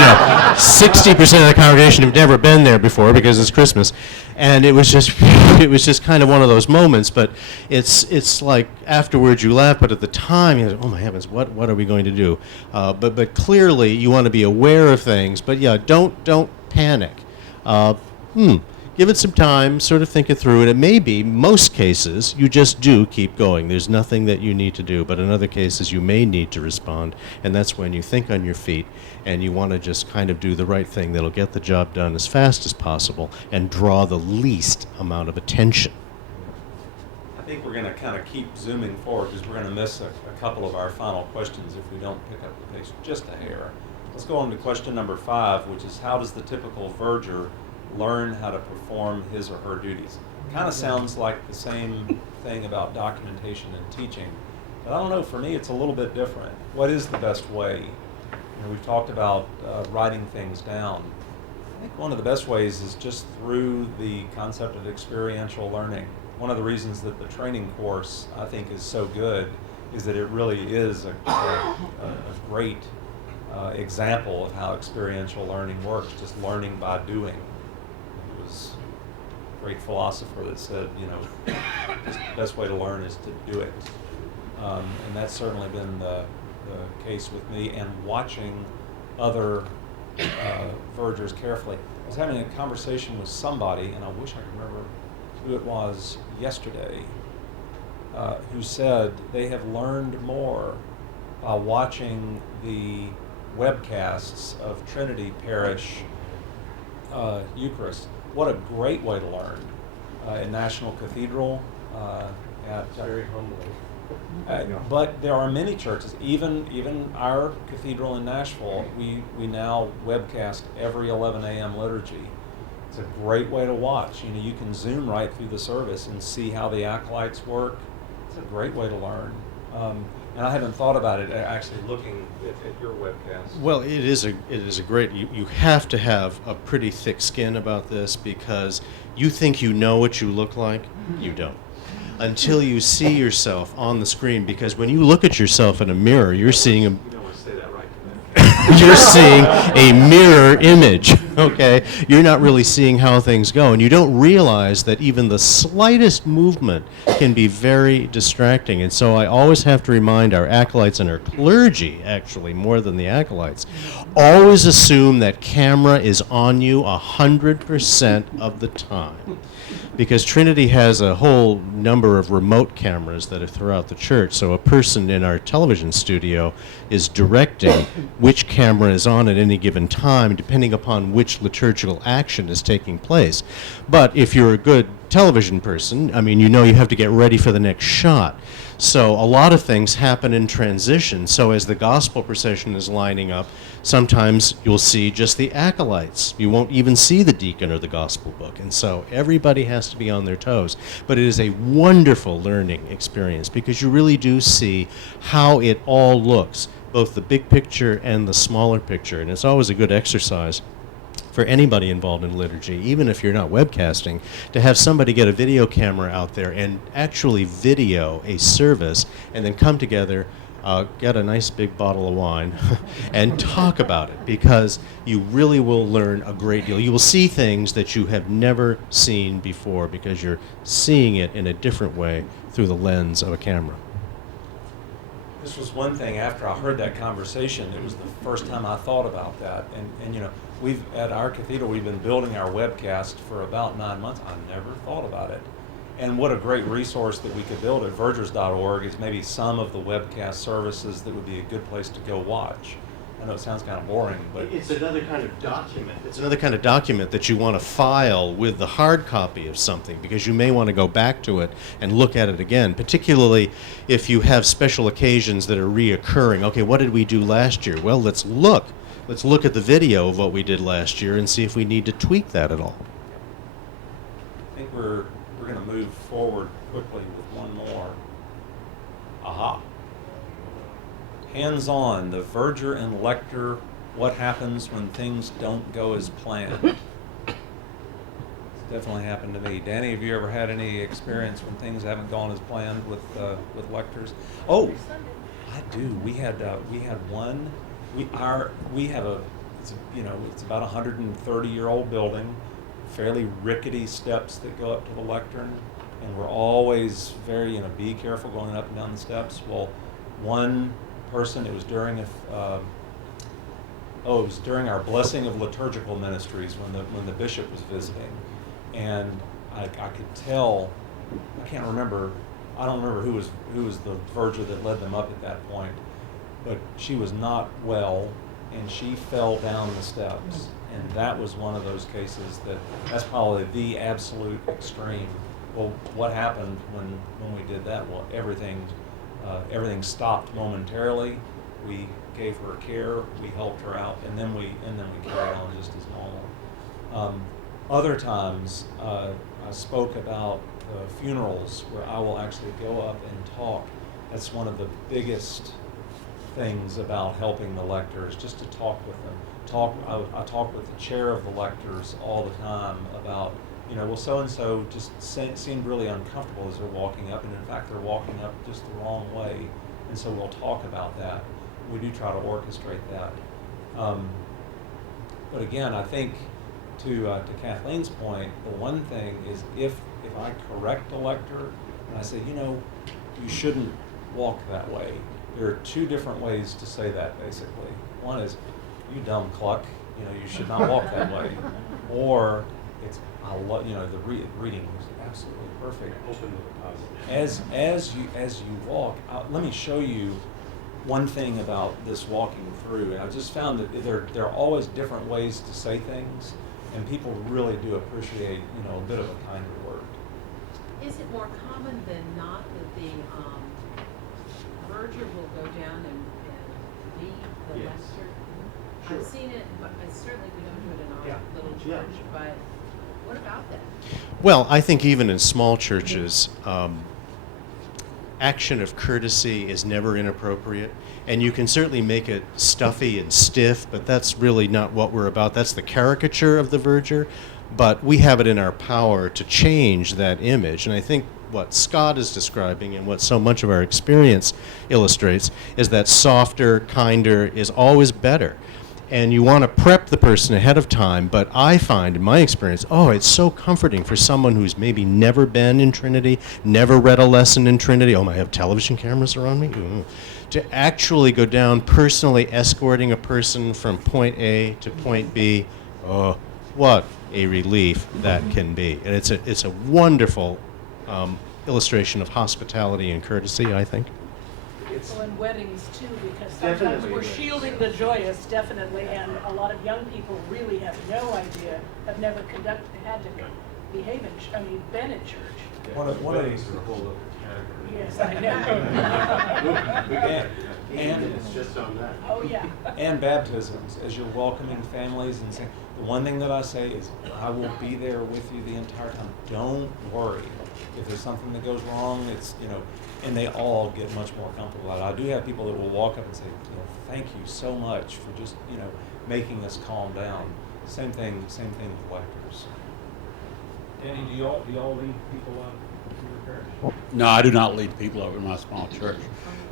60% of the congregation have never been there before because it's Christmas. And it was just kind of one of those moments, but it's like afterwards you laugh, but at the time you go, oh my heavens, what are we going to do? But clearly you want to be aware of things, but yeah, don't panic. Give it some time, sort of think it through, and it may be, most cases, you just do keep going. There's nothing that you need to do, but in other cases, you may need to respond, and that's when you think on your feet, and you want to just kind of do the right thing that'll get the job done as fast as possible and draw the least amount of attention. I think we're going to kind of keep zooming forward because we're going to miss a couple of our final questions if we don't pick up the pace just a hair. Let's go on to question number 5, which is how does the typical verger learn how to perform his or her duties? Kind of sounds like the same thing about documentation and teaching, but I don't know, for me it's a little bit different. What is the best way? You know, we've talked about writing things down. I think one of the best ways is just through the concept of experiential learning. One of the reasons that the training course, I think, is so good is that it really is a great example of how experiential learning works, just learning by doing. It was a great philosopher that said, you know, just the best way to learn is to do it. And that's certainly been the case with me, and watching other vergers carefully. I was having a conversation with somebody, and I wish I could remember who it was yesterday, who said they have learned more by watching the webcasts of Trinity Parish Eucharist. What a great way to learn. In National Cathedral, Very humbling. but there are many churches, even our cathedral in Nashville, we now webcast every 11 a.m. liturgy. It's a great way to watch. You know, you can zoom right through the service and see how the acolytes work. It's a great way to learn. And I haven't thought about it actually looking at your webcast. Well, it is a great. You have to have a pretty thick skin about this, because you think you know what you look like, you don't, until you see yourself on the screen. Because when you look at yourself in a mirror, you're seeing a You don't want to say that right to them. you're seeing a mirror image, okay? You're not really seeing how things go, and you don't realize that even the slightest movement can be very distracting. And so I always have to remind our acolytes and our clergy, actually, more than the acolytes, always assume that camera is on you 100% of the time. Because Trinity has a whole number of remote cameras that are throughout the church, so a person in our television studio is directing which camera is on at any given time, depending upon which liturgical action is taking place. But if you're a good television person, I mean, you know you have to get ready for the next shot. So a lot of things happen in transition. So as the gospel procession is lining up, sometimes you'll see just the acolytes. You won't even see the deacon or the gospel book. And so everybody has to be on their toes. But it is a wonderful learning experience, because you really do see how it all looks, both the big picture and the smaller picture. And it's always a good exercise for anybody involved in liturgy, even if you're not webcasting, to have somebody get a video camera out there and actually video a service, and then come together, get a nice big bottle of wine, and talk about it, because you really will learn a great deal. You will see things that you have never seen before, because you're seeing it in a different way through the lens of a camera. This was one thing, after I heard that conversation, it was the first time I thought about that. And you know, at our cathedral, we've been building our webcast for about 9 months. I never thought about it. And what a great resource that we could build at vergers.org is maybe some of the webcast services that would be a good place to go watch. I know it sounds kind of boring, but It's another kind of document. It's another kind of document that you want to file with the hard copy of something, because you may want to go back to it and look at it again, particularly if you have special occasions that are reoccurring. Okay, what did we do last year? Well, let's look. Let's look at the video of what we did last year and see if we need to tweak that at all. I think we're going to move forward quickly with one more. Aha. Hands-on, the verger and lector, what happens when things don't go as planned? It's definitely happened to me. Danny, have you ever had any experience when things haven't gone as planned with lectors? Oh, I do. We had one. We have it's about a 130-year-old building, fairly rickety steps that go up to the lectern, and we're always very, be careful going up and down the steps. Well, one person, it was during our blessing of liturgical ministries when the bishop was visiting, and I could tell, I don't remember who was the verger that led them up at that point, but she was not well, and she fell down the steps, and that was one of those cases that's probably the absolute extreme. Well, what happened when we did that? Well, everything stopped momentarily. We gave her care, we helped her out, and then we carried on just as normal. Other times, I spoke about funerals where I will actually go up and talk. That's one of the biggest things about helping the lectors, just to talk with them. I talk with the chair of the lectors all the time about, well, so-and-so just seemed really uncomfortable as they're walking up, and in fact, they're walking up just the wrong way. And so we'll talk about that. We do try to orchestrate that. But again, I think to Kathleen's point, the one thing is if I correct a lector and I say, you shouldn't walk that way. There are two different ways to say that, basically. One is, you dumb cluck, you should not walk that way. Or it's, the reading was absolutely perfect. Open with a positive. As you walk, let me show you one thing about this walking through. And I just found that there are always different ways to say things, and people really do appreciate, a bit of a kinder word. Is it more common than not that the verger will go down and lead the Yes. lecture? Sure. I've seen it, but certainly we don't do it in our little church, but what about that? Well, I think even in small churches, action of courtesy is never inappropriate. And you can certainly make it stuffy and stiff, but that's really not what we're about. That's the caricature of the verger. But we have it in our power to change that image. And I think what Scott is describing and what so much of our experience illustrates is that softer, kinder is always better. And you want to prep the person ahead of time, but I find in my experience, it's so comforting for someone who's maybe never been in Trinity, never read a lesson in Trinity. I have television cameras around me. To actually go down personally escorting a person from point A to point B. What a relief that can be. And it's a wonderful illustration of hospitality and courtesy, I think. Well, in weddings too, because sometimes we're shielding the joyous, definitely, and a lot of young people really have no idea, have never had to behave been in church. One of Weddings are a whole other category. Yes, I know. and it's just on that. Oh, yeah. and baptisms, as you're welcoming families and saying, the one thing that I say is, I will be there with you the entire time. Don't worry. If there's something that goes wrong, it's, and they all get much more comfortable at it. I do have people that will walk up and say, thank you so much for just, making us calm down. Same thing with lectors. Danny, do y'all lead people up to your parish? No, I do not lead people over in my small church.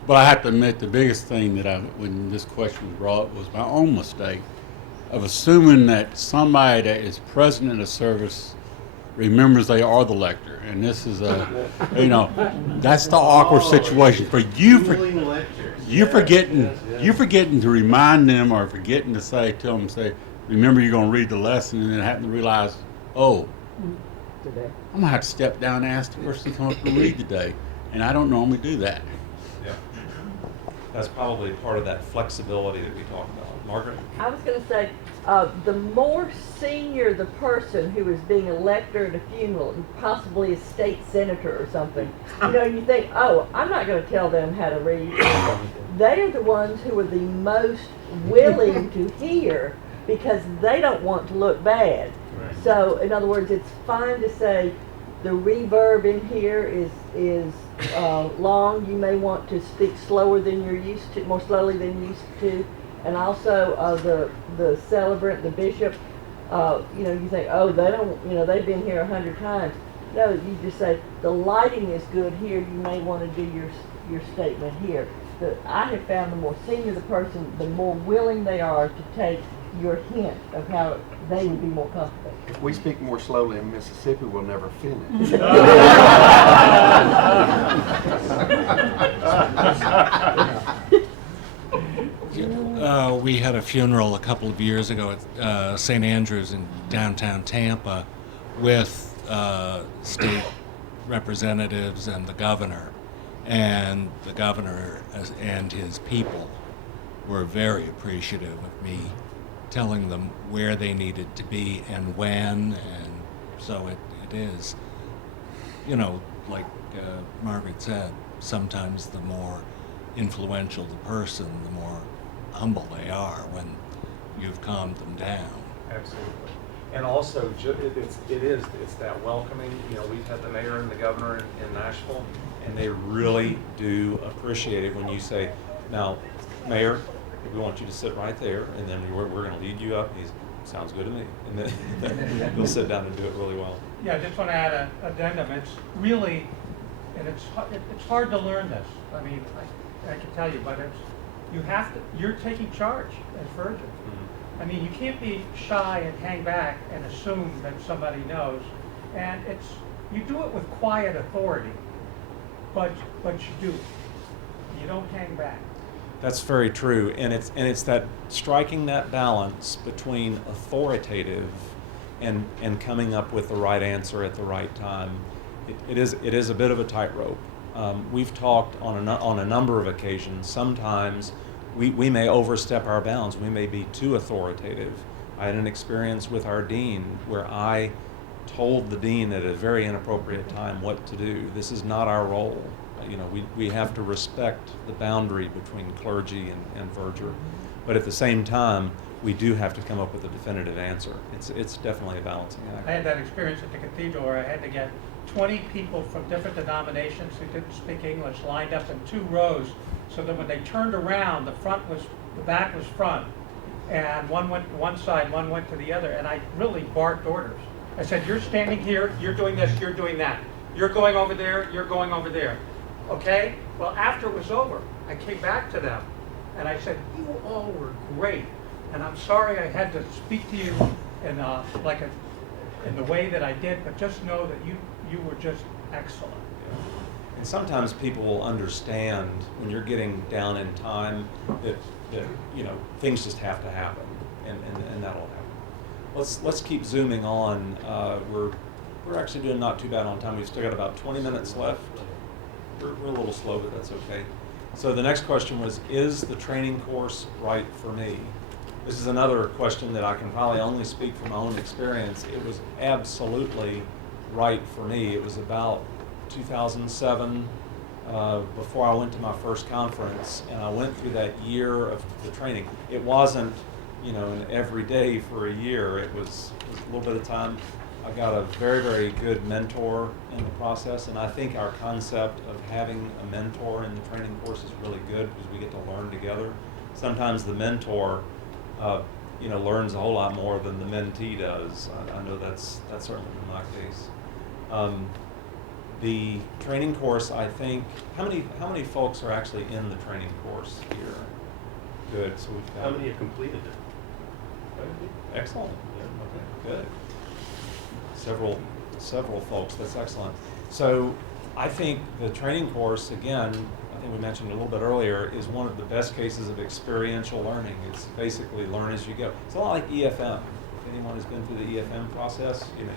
But I have to admit, the biggest thing that when this question was brought up was my own mistake of assuming that somebody that is present in a service remembers they are the lector. And this is that's the awkward situation for you. You're forgetting to remind them, or forgetting to tell them, remember you're going to read the lesson, and then happen to realize, I'm going to have to step down and ask the person to come up and read today. And I don't normally do that. Yeah. That's probably part of that flexibility that we talk about. Margaret? I was going to say, the more senior the person who is being a lector at a funeral, possibly a state senator or something, you think, I'm not going to tell them how to read. They are the ones who are the most willing to hear because they don't want to look bad. Right. So, in other words, it's fine to say the reverb in here is long. You may want to speak slower than you're used to, more slowly than you're used to. And also the celebrant, the bishop, you think, they don't, they've been here 100 times. No, you just say, the lighting is good here, you may want to do your statement here. I have found the more senior the person, the more willing they are to take your hint of how they would be more comfortable. If we speak more slowly in Mississippi, we'll never finish. We had a funeral a couple of years ago at St. Andrews in downtown Tampa with state representatives and the governor. And the governor and his people were very appreciative of me telling them where they needed to be and when. And so it is, like Margaret said, sometimes the more influential the person, the more humble they are when you've calmed them down. Absolutely. And also, it's that welcoming. You know, we've had the mayor and the governor in Nashville, and they really do appreciate it when you say, now, Mayor, we want you to sit right there, and then we're going to lead you up. He sounds good to me. And then he'll sit down and do it really well. Yeah, I just want to add an addendum. It's really, and it's hard to learn this. I mean, I can tell you, but you're taking charge as Verger. I mean, you can't be shy and hang back and assume that somebody knows. And you do it with quiet authority, but you do it. You don't hang back. That's very true, and it's that striking that balance between authoritative and coming up with the right answer at the right time. It is a bit of a tightrope. We've talked on a number of occasions. Sometimes we may overstep our bounds. We may be too authoritative. I had an experience with our dean where I told the dean at a very inappropriate time what to do. This is not our role. You know, we have to respect the boundary between clergy and Verger, but at the same time, we do have to come up with a definitive answer. It's definitely a balancing act. I had that experience at the cathedral where I had to get 20 people from different denominations who didn't speak English lined up in 2 rows, so that when they turned around, the back was front, and one went to one side, one went to the other, and I really barked orders. I said, you're standing here, you're doing this, you're doing that. You're going over there, you're going over there. Okay? Well, after it was over, I came back to them, and I said, you all were great, and I'm sorry I had to speak to you in the way that I did, but just know that you were just excellent. And sometimes people will understand when you're getting down in time that you know, things just have to happen, and that'll happen. Let's keep zooming on. We're actually doing not too bad on time. We've still got about 20 minutes left. We're a little slow, but that's okay. So the next question was, is the training course right for me? This is another question that I can probably only speak from my own experience. It was absolutely right for me. It was about 2007, before I went to my first conference, and I went through that year of the training. It wasn't, you know, an every day for a year. It was a little bit of time. I got a very, very good mentor in the process, and I think our concept of having a mentor in the training course is really good because we get to learn together. Sometimes the mentor, you know, learns a whole lot more than the mentee does. I know that's certainly been my case. The training course, I think, how many folks are actually in the training course here? Good. So we've got. How many have completed it? Excellent. Okay. Good. Several folks. That's excellent. So I think the training course, again, I think we mentioned a little bit earlier, is one of the best cases of experiential learning. It's basically learn as you go. It's a lot like EFM. If anyone has been through the EFM process, you know,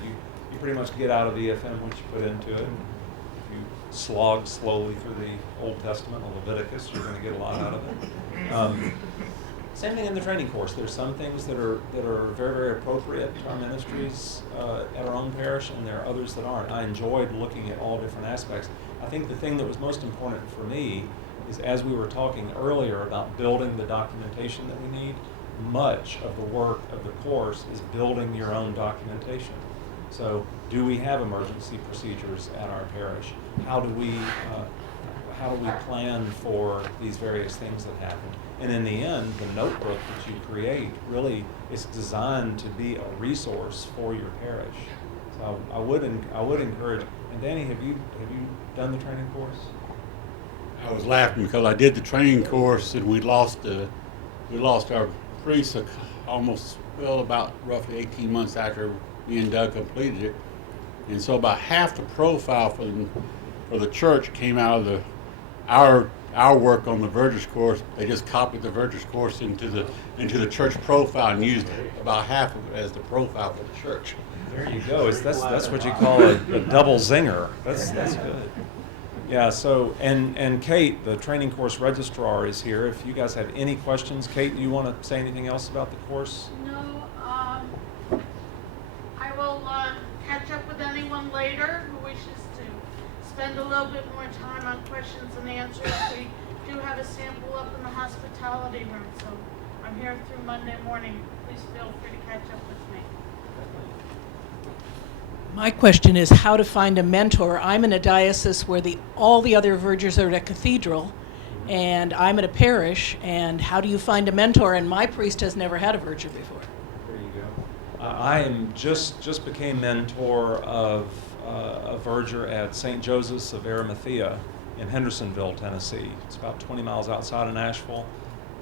you pretty much get out of EFM what you put into it. If you slog slowly through the Old Testament or Leviticus, you're going to get a lot out of it. Same thing in the training course. There's some things that are very, very appropriate to our ministries at our own parish, and there are others that aren't. I enjoyed looking at all different aspects. I think the thing that was most important for me is, as we were talking earlier about building the documentation that we need, much of the work of the course is building your own documentation. So, do we have emergency procedures at our parish? How do we plan for these various things that happen? And in the end, the notebook that you create really is designed to be a resource for your parish. So I would encourage. And Danny, have you done the training course? I was laughing because I did the training course and we lost our priest about roughly 18 months after me and Doug completed it, and so about half the profile for the church came out of our work on the Vergers course. They just copied the Vergers course into the church profile and used about half of it as the profile for the church. There you go. That's what you call a double zinger. That's good. Yeah. So and Kate, the training course registrar, is here. If you guys have any questions, Kate, do you want to say anything else about the course? No. I will catch up with anyone later who wishes to spend a little bit more time on questions and answers. We do have a sample up in the hospitality room, so I'm here through Monday morning. Please feel free to catch up with me. My question is how to find a mentor. I'm in a diocese where all the other Vergers are at a cathedral, and I'm at a parish, and how do you find a mentor? And my priest has never had a Verger before. There you go. I am just became mentor of a Verger at St. Joseph's of Arimathea in Hendersonville, Tennessee. It's about 20 miles outside of Nashville.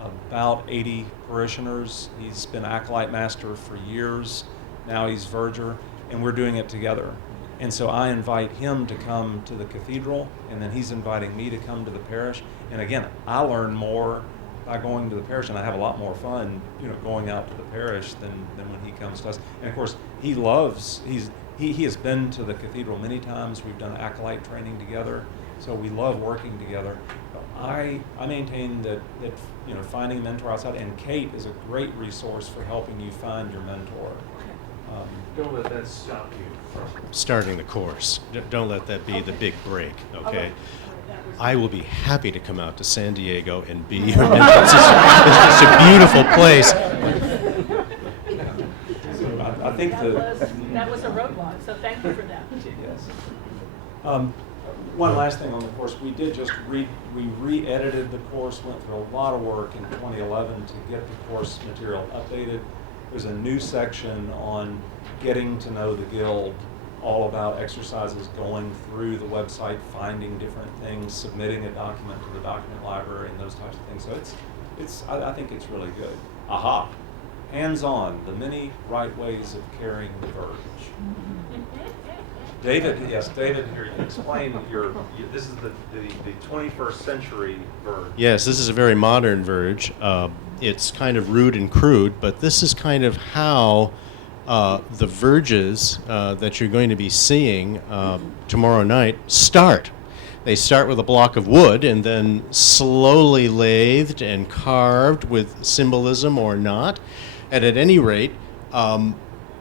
About 80 parishioners. He's been acolyte master for years. Now he's Verger, and we're doing it together. And so I invite him to come to the cathedral, and then he's inviting me to come to the parish. And again, I learn more by going to the parish, and I have a lot more fun, going out to the parish than when he comes to us. And of course, he has been to the cathedral many times. We've done acolyte training together, so we love working together. I maintain that finding a mentor outside, and Kate is a great resource for helping you find your mentor. Don't let that stop you from starting the course. Don't let that be the big break, okay? I will be happy to come out to San Diego and be your mentor. It's just a beautiful place. I think that was a roadblock, so thank you for that. Yes. One last thing on the course, we re-edited the course, went through a lot of work in 2011 to get the course material updated. There's a new section on getting to know the Guild, all about exercises, going through the website, finding different things, submitting a document to the document library, and those types of things. So I think it's really good. Aha, hands-on, the many right ways of carrying the Verge. David, here, you explain this is the 21st century Verge. Yes, this is a very modern Verge. It's kind of rude and crude, but this is kind of how the Verges that you're going to be seeing tomorrow night start. They start with a block of wood and then slowly lathed and carved with symbolism or not. And at any rate,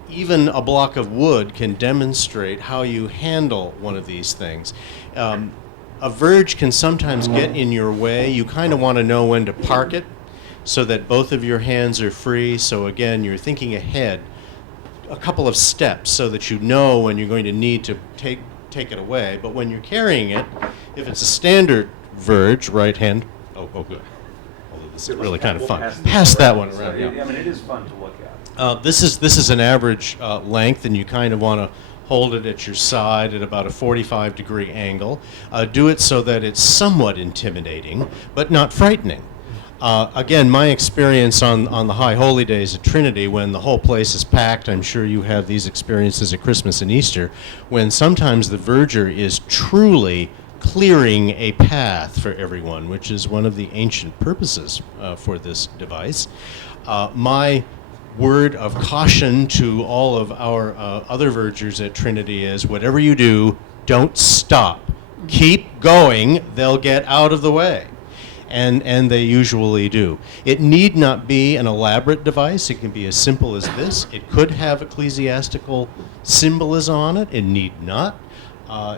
even a block of wood can demonstrate how you handle one of these things. A Verge can sometimes get in your way. You kind of want to know when to park it so that both of your hands are free. So again, you're thinking ahead a couple of steps so that you know when you're going to need to take it away. But when you're carrying it, if it's a standard Verge, right hand, oh good. Although this is really kind of fun. Pass that one around. Yeah. I mean, it is fun to look at. This is an average length, and you kind of want to hold it at your side at about a 45-degree angle. Do it so that it's somewhat intimidating, but not frightening. Again, my experience on the High Holy Days at Trinity, when the whole place is packed, I'm sure you have these experiences at Christmas and Easter, when sometimes the Verger is truly clearing a path for everyone, which is one of the ancient purposes for this device. My word of caution to all of our other Vergers at Trinity is, whatever you do, don't stop. Keep going, they'll get out of the way. And they usually do. It need not be an elaborate device. It can be as simple as this. It could have ecclesiastical symbolism on it. It need not.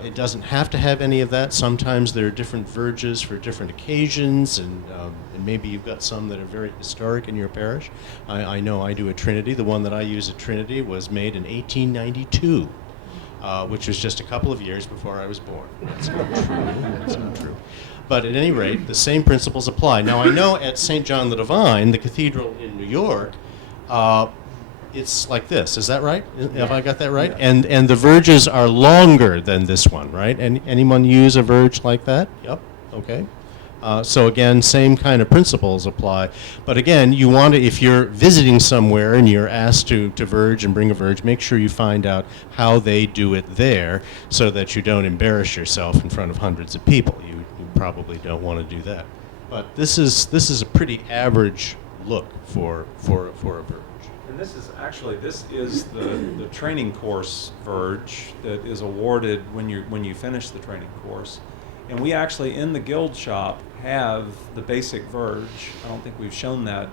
It doesn't have to have any of that. Sometimes there are different Verges for different occasions, and maybe you've got some that are very historic in your parish. I know I do at Trinity. The one that I use at Trinity was made in 1892, which was just a couple of years before I was born. That's not true. That's not true. But at any rate, the same principles apply. Now, I know at St. John the Divine, the cathedral in New York, it's like this. Is that right? Have I got that right? Yeah. And the Verges are longer than this one, right? And anyone use a Verge like that? Yep. Okay. So again, same kind of principles apply. But again, you want to, if you're visiting somewhere and you're asked to Verge and bring a Verge, make sure you find out how they do it there so that you don't embarrass yourself in front of hundreds of people. You probably don't want to do that. But this is a pretty average look for a Verge. And this is the training course Verge that is awarded when you finish the training course. And we actually, in the Guild shop, have the basic Verge. I don't think we've shown that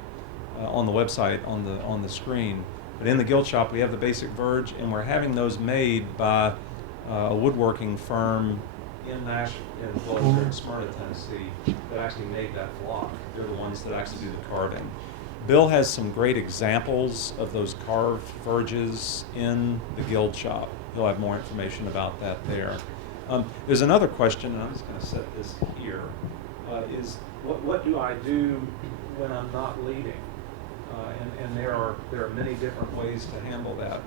on the website on the screen. But in the Guild shop, we have the basic Verge, and we're having those made by a woodworking firm in Nashville, in Smyrna, Tennessee, that actually made that flock. They're the ones that actually do the carving. Bill has some great examples of those carved verges in the guild shop. He'll have more information about that there. There's another question, and I'm just going to set this here, is what do I do when I'm not leading? And there are many different ways to handle that.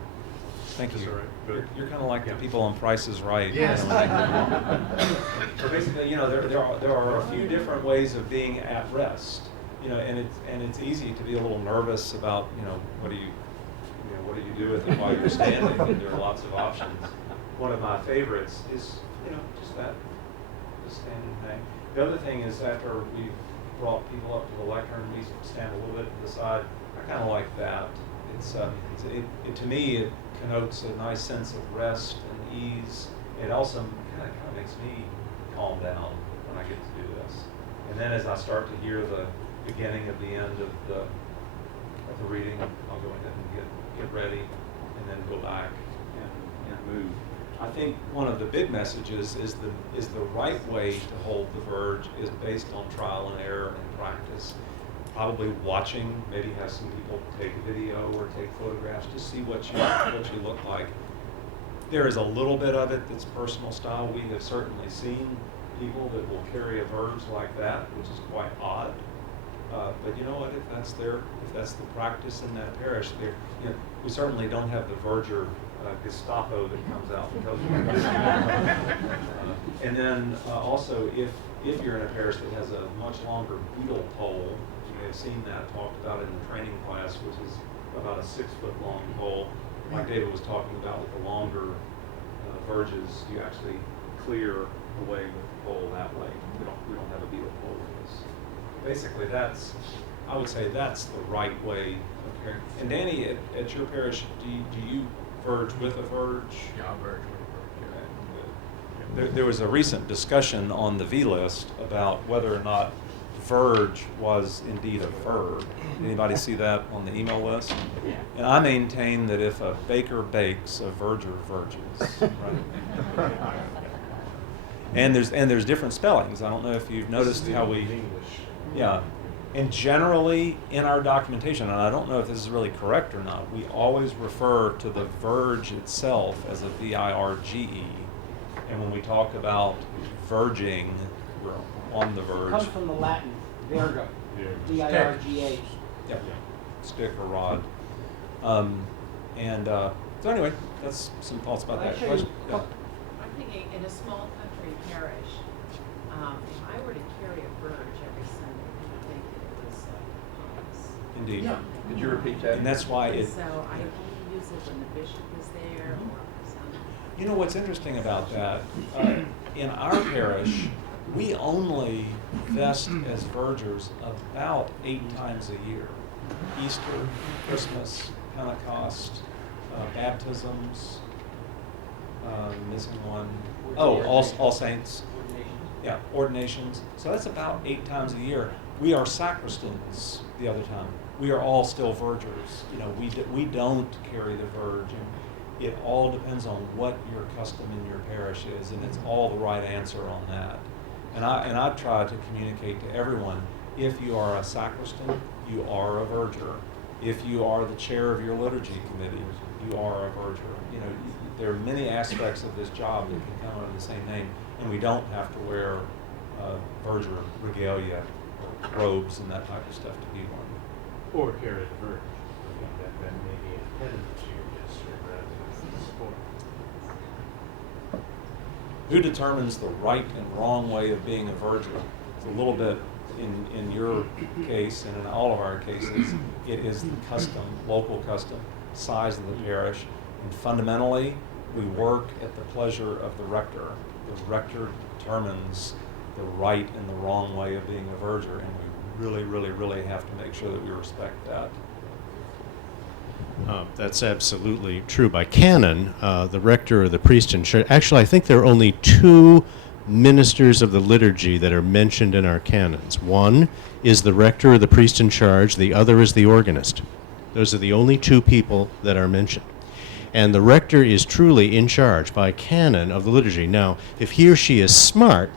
Thank you. You're kind of like the people on Price is Right. Yes. So basically, there are a few different ways of being at rest. And it's easy to be a little nervous about, what do you do with it while you're standing? And there are lots of options. One of my favorites is, just standing thing. The other thing is after we've brought people up to the lectern, we stand a little bit to the side. I kind of like that. To me, it connotes a nice sense of rest and ease. It also kind of makes me calm down when I get to do this. And then as I start to hear the beginning of the end of the reading, I'll go ahead and get ready, and then go back and move. I think one of the big messages is the right way to hold the verge is based on trial and error and practice. Probably watching, maybe have some people take a video or take photographs to see what you look like. There is a little bit of it that's personal style. We have certainly seen people that will carry a verge like that, which is quite odd. But you know what? If that's the practice in that parish, we certainly don't have the Verger Gestapo that comes out and tells you. And then also, if you're in a parish that has a much longer beetle pole, you may have seen that talked about in the training class, which is about a 6-foot long pole. Like David was talking about with the longer verges, you actually clear away with the pole that way. We don't have a beetle pole with us. Basically, I would say that's the right way of carrying. And Danny, at your parish, do you verge with a verge? Yeah, I verge with a verge, yeah. There was a recent discussion on the V-list about whether or not verge was indeed a verb. Anybody see that on the email list? And I maintain that if a baker bakes, a verger verges. Right? And there's different spellings. I don't know if you've noticed how we Yeah, and generally in our documentation, and I don't know if this is really correct or not, we always refer to the verge itself as a V-I-R-G-E. And when we talk about verging, we're on the verge. It comes from the Latin, vergo, V-I-R-G-H. Yep, stick or rod. So anyway, that's some thoughts about that. Question? Yeah. I'm thinking in a small country parish, if I were to carry a verge every Sunday, I would think that it was pointless. Indeed. Yeah. Could you repeat that? And that's why it. So I only use it when the bishop is there or something. You know what's interesting about that? In our parish, we only vest as vergers about 8 times a year. Easter, Christmas, Pentecost, baptisms, missing one. Oh, All Saints. Yeah, ordinations. So that's about 8 times a year. We are sacristans the other time. We are all still vergers. We don't carry the verge. And it all depends on what your custom in your parish is, and it's all the right answer on that. And I try to communicate to everyone, if you are a sacristan, you are a verger. If you are the chair of your liturgy committee, you are a verger. There are many aspects of this job that can come under the same name, and we don't have to wear verger regalia, robes, and that type of stuff to be one. Or carry the verge. That may be a impediment to your district rather than support. Who determines the right and wrong way of being a verger? It's a little bit in your case and in all of our cases, it is the custom, local custom, size of the parish, and fundamentally, we work at the pleasure of the rector. The rector determines the right and the wrong way of being a verger, and we really, really, really have to make sure that we respect that. That's absolutely true. By canon, the rector or the priest in church, actually I think there are only 2 ministers of the liturgy that are mentioned in our canons. One is the rector or the priest in charge, the other is the organist. Those are the only 2 people that are mentioned. And the rector is truly in charge by canon of the liturgy. Now, if he or she is smart,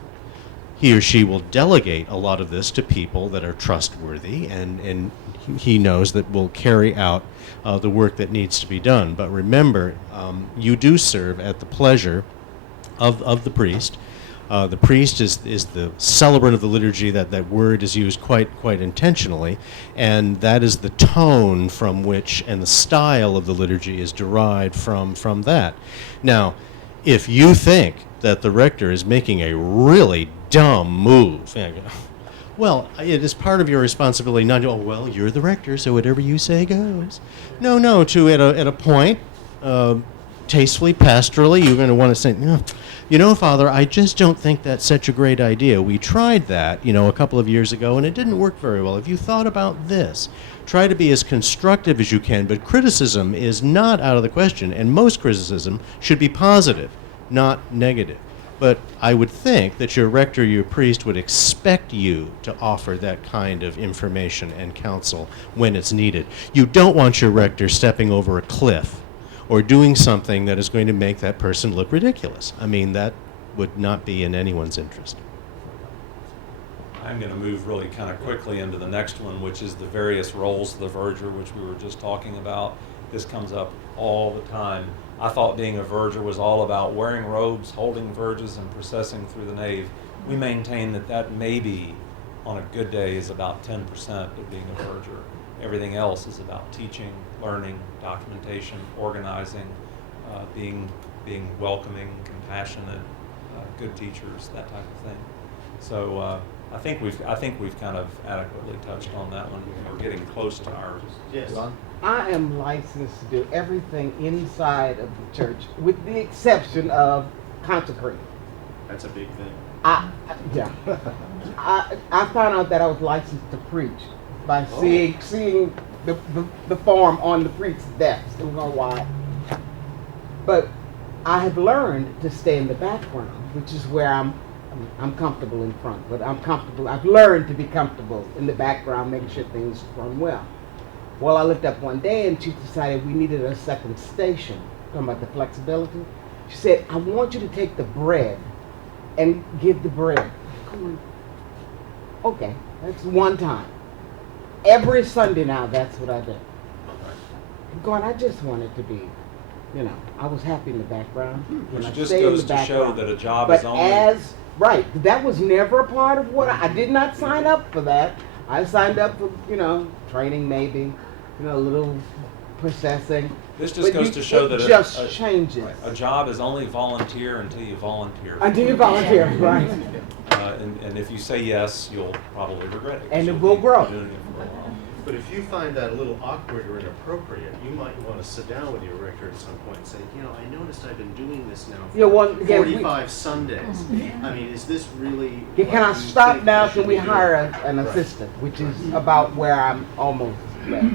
he or she will delegate a lot of this to people that are trustworthy, and he knows that will carry out the work that needs to be done. But remember, you do serve at the pleasure of the priest. The priest is the celebrant of the liturgy. That word is used quite intentionally, and that is the tone from which and the style of the liturgy is derived from that. Now, if you think that the rector is making a really dumb move, well, it is part of your responsibility not to, oh, well, you're the rector, so whatever you say goes. No, to at a point, tastefully, pastorally, you're going to want to say, you know, Father, I just don't think that's such a great idea. We tried that, a couple of years ago, and it didn't work very well. Have you thought about this? Try to be as constructive as you can, but criticism is not out of the question, and most criticism should be positive, not negative. But I would think that your rector, your priest, would expect you to offer that kind of information and counsel when it's needed. You don't want your rector stepping over a cliff or doing something that is going to make that person look ridiculous. I mean, that would not be in anyone's interest. I'm going to move really kind of quickly into the next one, which is the various roles of the verger, which we were just talking about. This comes up all the time. I thought being a verger was all about wearing robes, holding verges, and processing through the nave. We maintain that maybe, on a good day, is about 10% of being a verger. Everything else is about teaching, learning, documentation, organizing, being welcoming, compassionate, good teachers, that type of thing. So I think we've kind of adequately touched on that one. We're getting close to ours. Yes. I am licensed to do everything inside of the church, with the exception of consecrating. That's a big thing. I found out that I was licensed to preach by seeing the form on the priest's desk. I don't know why. But I have learned to stay in the background, which is where I'm comfortable in front, but I've learned to be comfortable in the background, making sure things run well. Well, I looked up one day and she decided we needed a second station. Talking about the flexibility. She said, I want you to take the bread and give the bread. I'm going, okay, that's one time. Every Sunday now, that's what I do. I'm going, I just wanted to be, I was happy in the background. Which just goes to show that a job is only... Right, that was never a part of what I did not sign up for that. I signed up for, training maybe, a little processing. This just goes to show that it changes. A job is only volunteer until you volunteer. Until you volunteer, right. And if you say yes, you'll probably regret it. And it will grow. But if you find that a little awkward or inappropriate, you might want to sit down with your rector at some point and say, I noticed I've been doing this now for 45 Sundays. I mean, is this really... Can I stop now? Can we hire an assistant, which is about where I'm almost ready.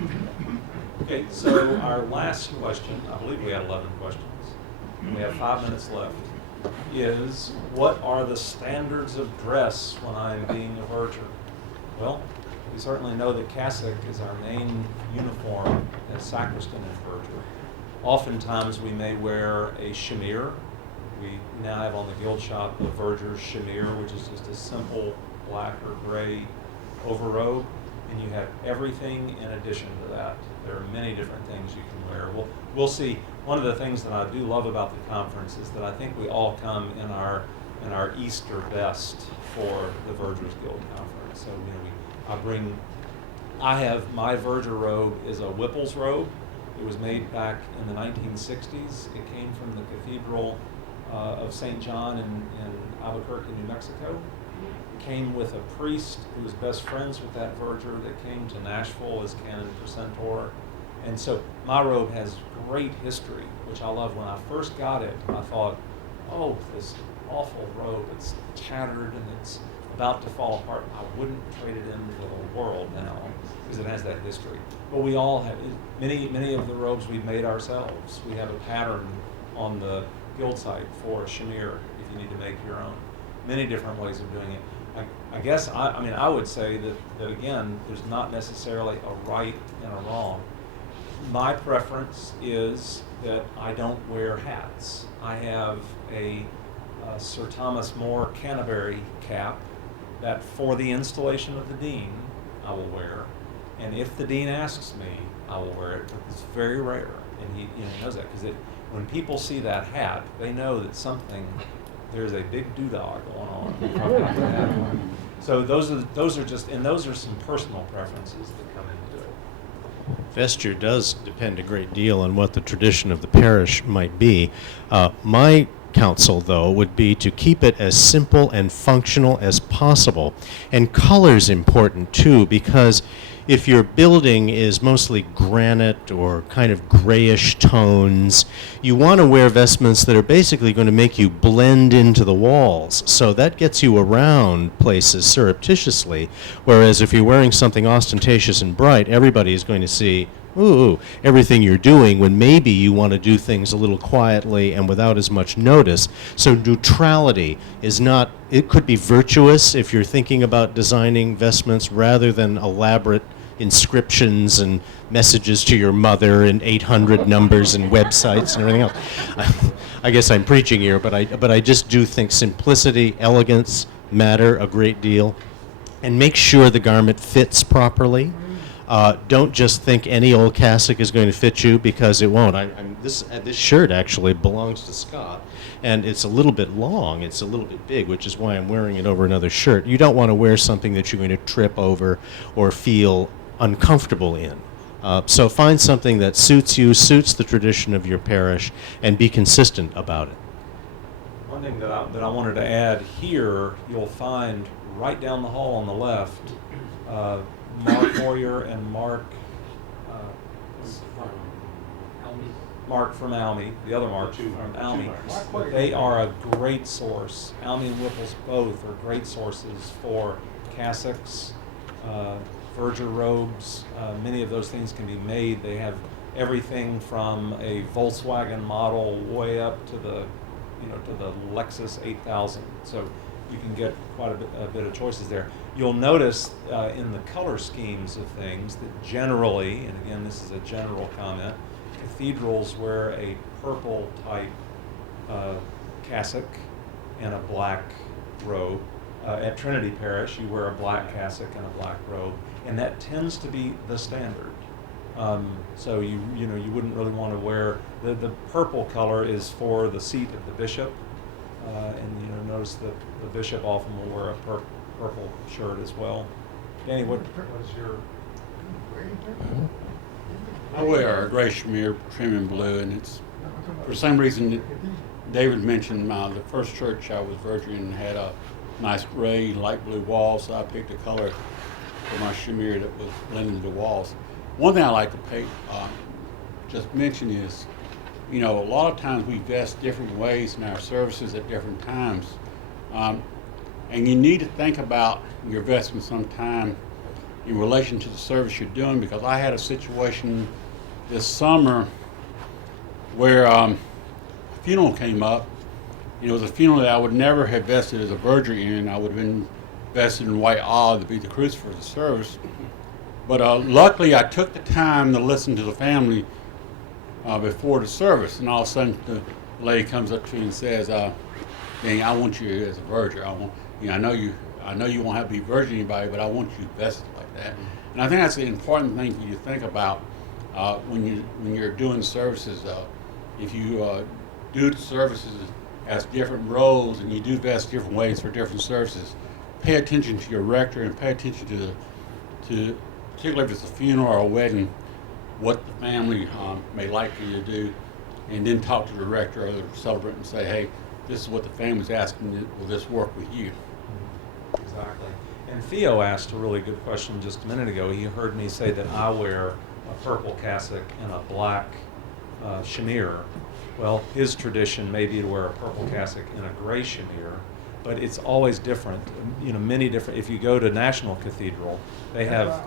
Okay, so our last question, I believe we had 11 questions. We have 5 minutes left, is what are the standards of dress when I'm being a verger? Well, we certainly know that cassock is our main uniform as sacristan and verger. Oftentimes we may wear a shamir. We now have on the guild shop the Vergers shamir, which is just a simple black or gray overrobe, and you have everything in addition to that. There are many different things you can wear. We'll see. One of the things that I do love about the conference is that I think we all come in our Easter best for the Vergers Guild conference. So I have my verger robe is a Whipple's robe. It was made back in the 1960s. It came from the Cathedral of St. John in Albuquerque, New Mexico. It came with a priest who was best friends with that verger that came to Nashville as canon precentor. And so my robe has great history, which I love. When I first got it, I thought, oh, this awful robe, it's tattered and it's about to fall apart. I wouldn't trade it in for the world now because it has that history. But we all have, many of the robes we've made ourselves. We have a pattern on the guild site for a shamir if you need to make your own. Many different ways of doing it. I guess, I would say that again, there's not necessarily a right and a wrong. My preference is that I don't wear hats. I have a Sir Thomas More Canterbury cap that for the installation of the dean I will wear, and if the dean asks me, I will wear it, but it's very rare, and he knows that, because when people see that hat, they know that there's a big doodah going on. So those are some personal preferences that come into it. Vesture does depend a great deal on what the tradition of the parish might be. My counsel, though, would be to keep it as simple and functional as possible. And color's important, too, because if your building is mostly granite or kind of grayish tones, you want to wear vestments that are basically going to make you blend into the walls. So that gets you around places surreptitiously, whereas if you're wearing something ostentatious and bright, everybody is going to see everything you're doing, when maybe you want to do things a little quietly and without as much notice. So neutrality is not, it could be virtuous if you're thinking about designing vestments rather than elaborate inscriptions and messages to your mother and 800 numbers and websites and everything else. I guess I'm preaching here, but I just do think simplicity, elegance matter a great deal, and make sure the garment fits properly. Don't just think any old cassock is going to fit you, because it won't. This shirt actually belongs to Scott, and it's a little bit long. It's a little bit big, which is why I'm wearing it over another shirt. You don't want to wear something that you're going to trip over or feel uncomfortable in. So find something that suits you, suits the tradition of your parish, and be consistent about it. One thing that I wanted to add here, you'll find right down the hall on the left, Mark Hoyer and Mark from Almy, the other Mark from Almy. They are a great source. Almy and Whipples both are great sources for cassocks, Verger robes. Many of those things can be made. They have everything from a Volkswagen model way up to the Lexus 8000. So you can get quite a bit of choices there. You'll notice in the color schemes of things that generally, and again this is a general comment, cathedrals wear a purple type cassock and a black robe. At Trinity Parish, you wear a black cassock and a black robe, and that tends to be the standard. So you wouldn't really want to wear the purple color is for the seat of the bishop, and notice that the bishop often will wear a purple shirt as well. Danny, what is your? I wear a gray smear trim in blue, and it's for some reason David mentioned the first church I was vergering in had a nice gray, light blue wall, so I picked a color for my smear that was blending the walls. One thing I like to just mention is, a lot of times we vest different ways in our services at different times. And you need to think about your vestment sometime in relation to the service you're doing, because I had a situation this summer where a funeral came up. It was a funeral that I would never have vested as a verger in. I would have been vested in white olive to be the crucifixion for the service. But luckily I took the time to listen to the family before the service, and all of a sudden the lady comes up to me and says, "Dang, I want you as a verger. I know you won't have to be verging anybody, but I want you vested like that." And I think that's the important thing for you to think about when you're doing services. If you do the services as different roles and you do vest different ways for different services, pay attention to your rector and pay attention to particularly if it's a funeral or a wedding, what the family may like for you to do, and then talk to the rector or the celebrant and say, "Hey, this is what the family's asking. Will this work with you?" Exactly. And Theo asked a really good question just a minute ago. He heard me say that I wear a purple cassock and a black shamir. Well, his tradition may be to wear a purple cassock and a gray shamir, but it's always different. Many different. If you go to National Cathedral, they have.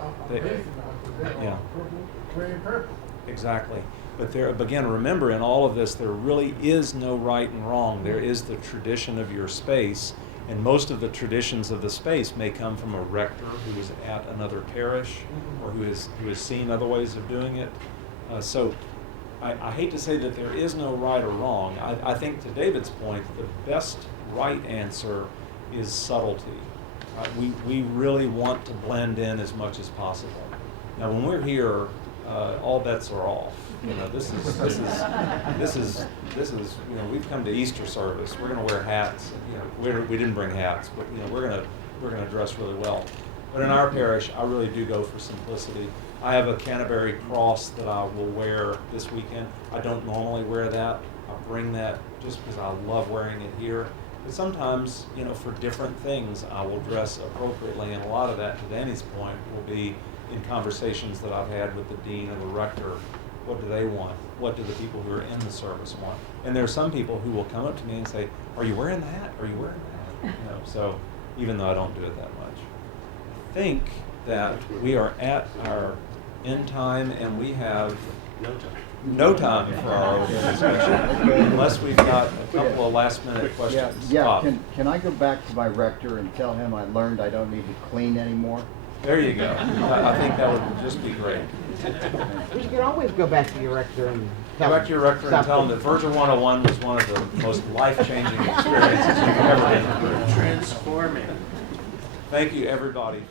Exactly. But again, remember, in all of this, there really is no right and wrong. There is the tradition of your space, and most of the traditions of the space may come from a rector who is at another parish, or who has seen other ways of doing it. So I hate to say that there is no right or wrong. I think to David's point, the best right answer is subtlety. We really want to blend in as much as possible. Now, when we're here, all bets are off. You know, this is you know, we've come to Easter service. We're going to wear hats. You know, we didn't bring hats, but you know, we're going to dress really well. But in our parish, I really do go for simplicity. I have a Canterbury cross that I will wear this weekend. I don't normally wear that. I bring that just because I love wearing it here. But sometimes, you know, for different things, I will dress appropriately, and a lot of that, to Danny's point, will be in conversations that I've had with the dean or the rector. What do they want? What do the people who are in the service want? And there are some people who will come up to me and say, "Are you wearing the hat? Are you wearing the hat?" You know, so even though I don't do it that much, I think that we are at our end time, and we have no time for our open discussion, unless we've got a couple of last-minute questions. Yeah. Bob. Can I go back to my rector and tell him I learned I don't need to clean anymore? There you go. I think that would just be great. You can always go back to your rector and Go back to your rector and tell him that Verger 101 was one of the most life-changing experiences you've ever been through. Transforming. Thank you, everybody.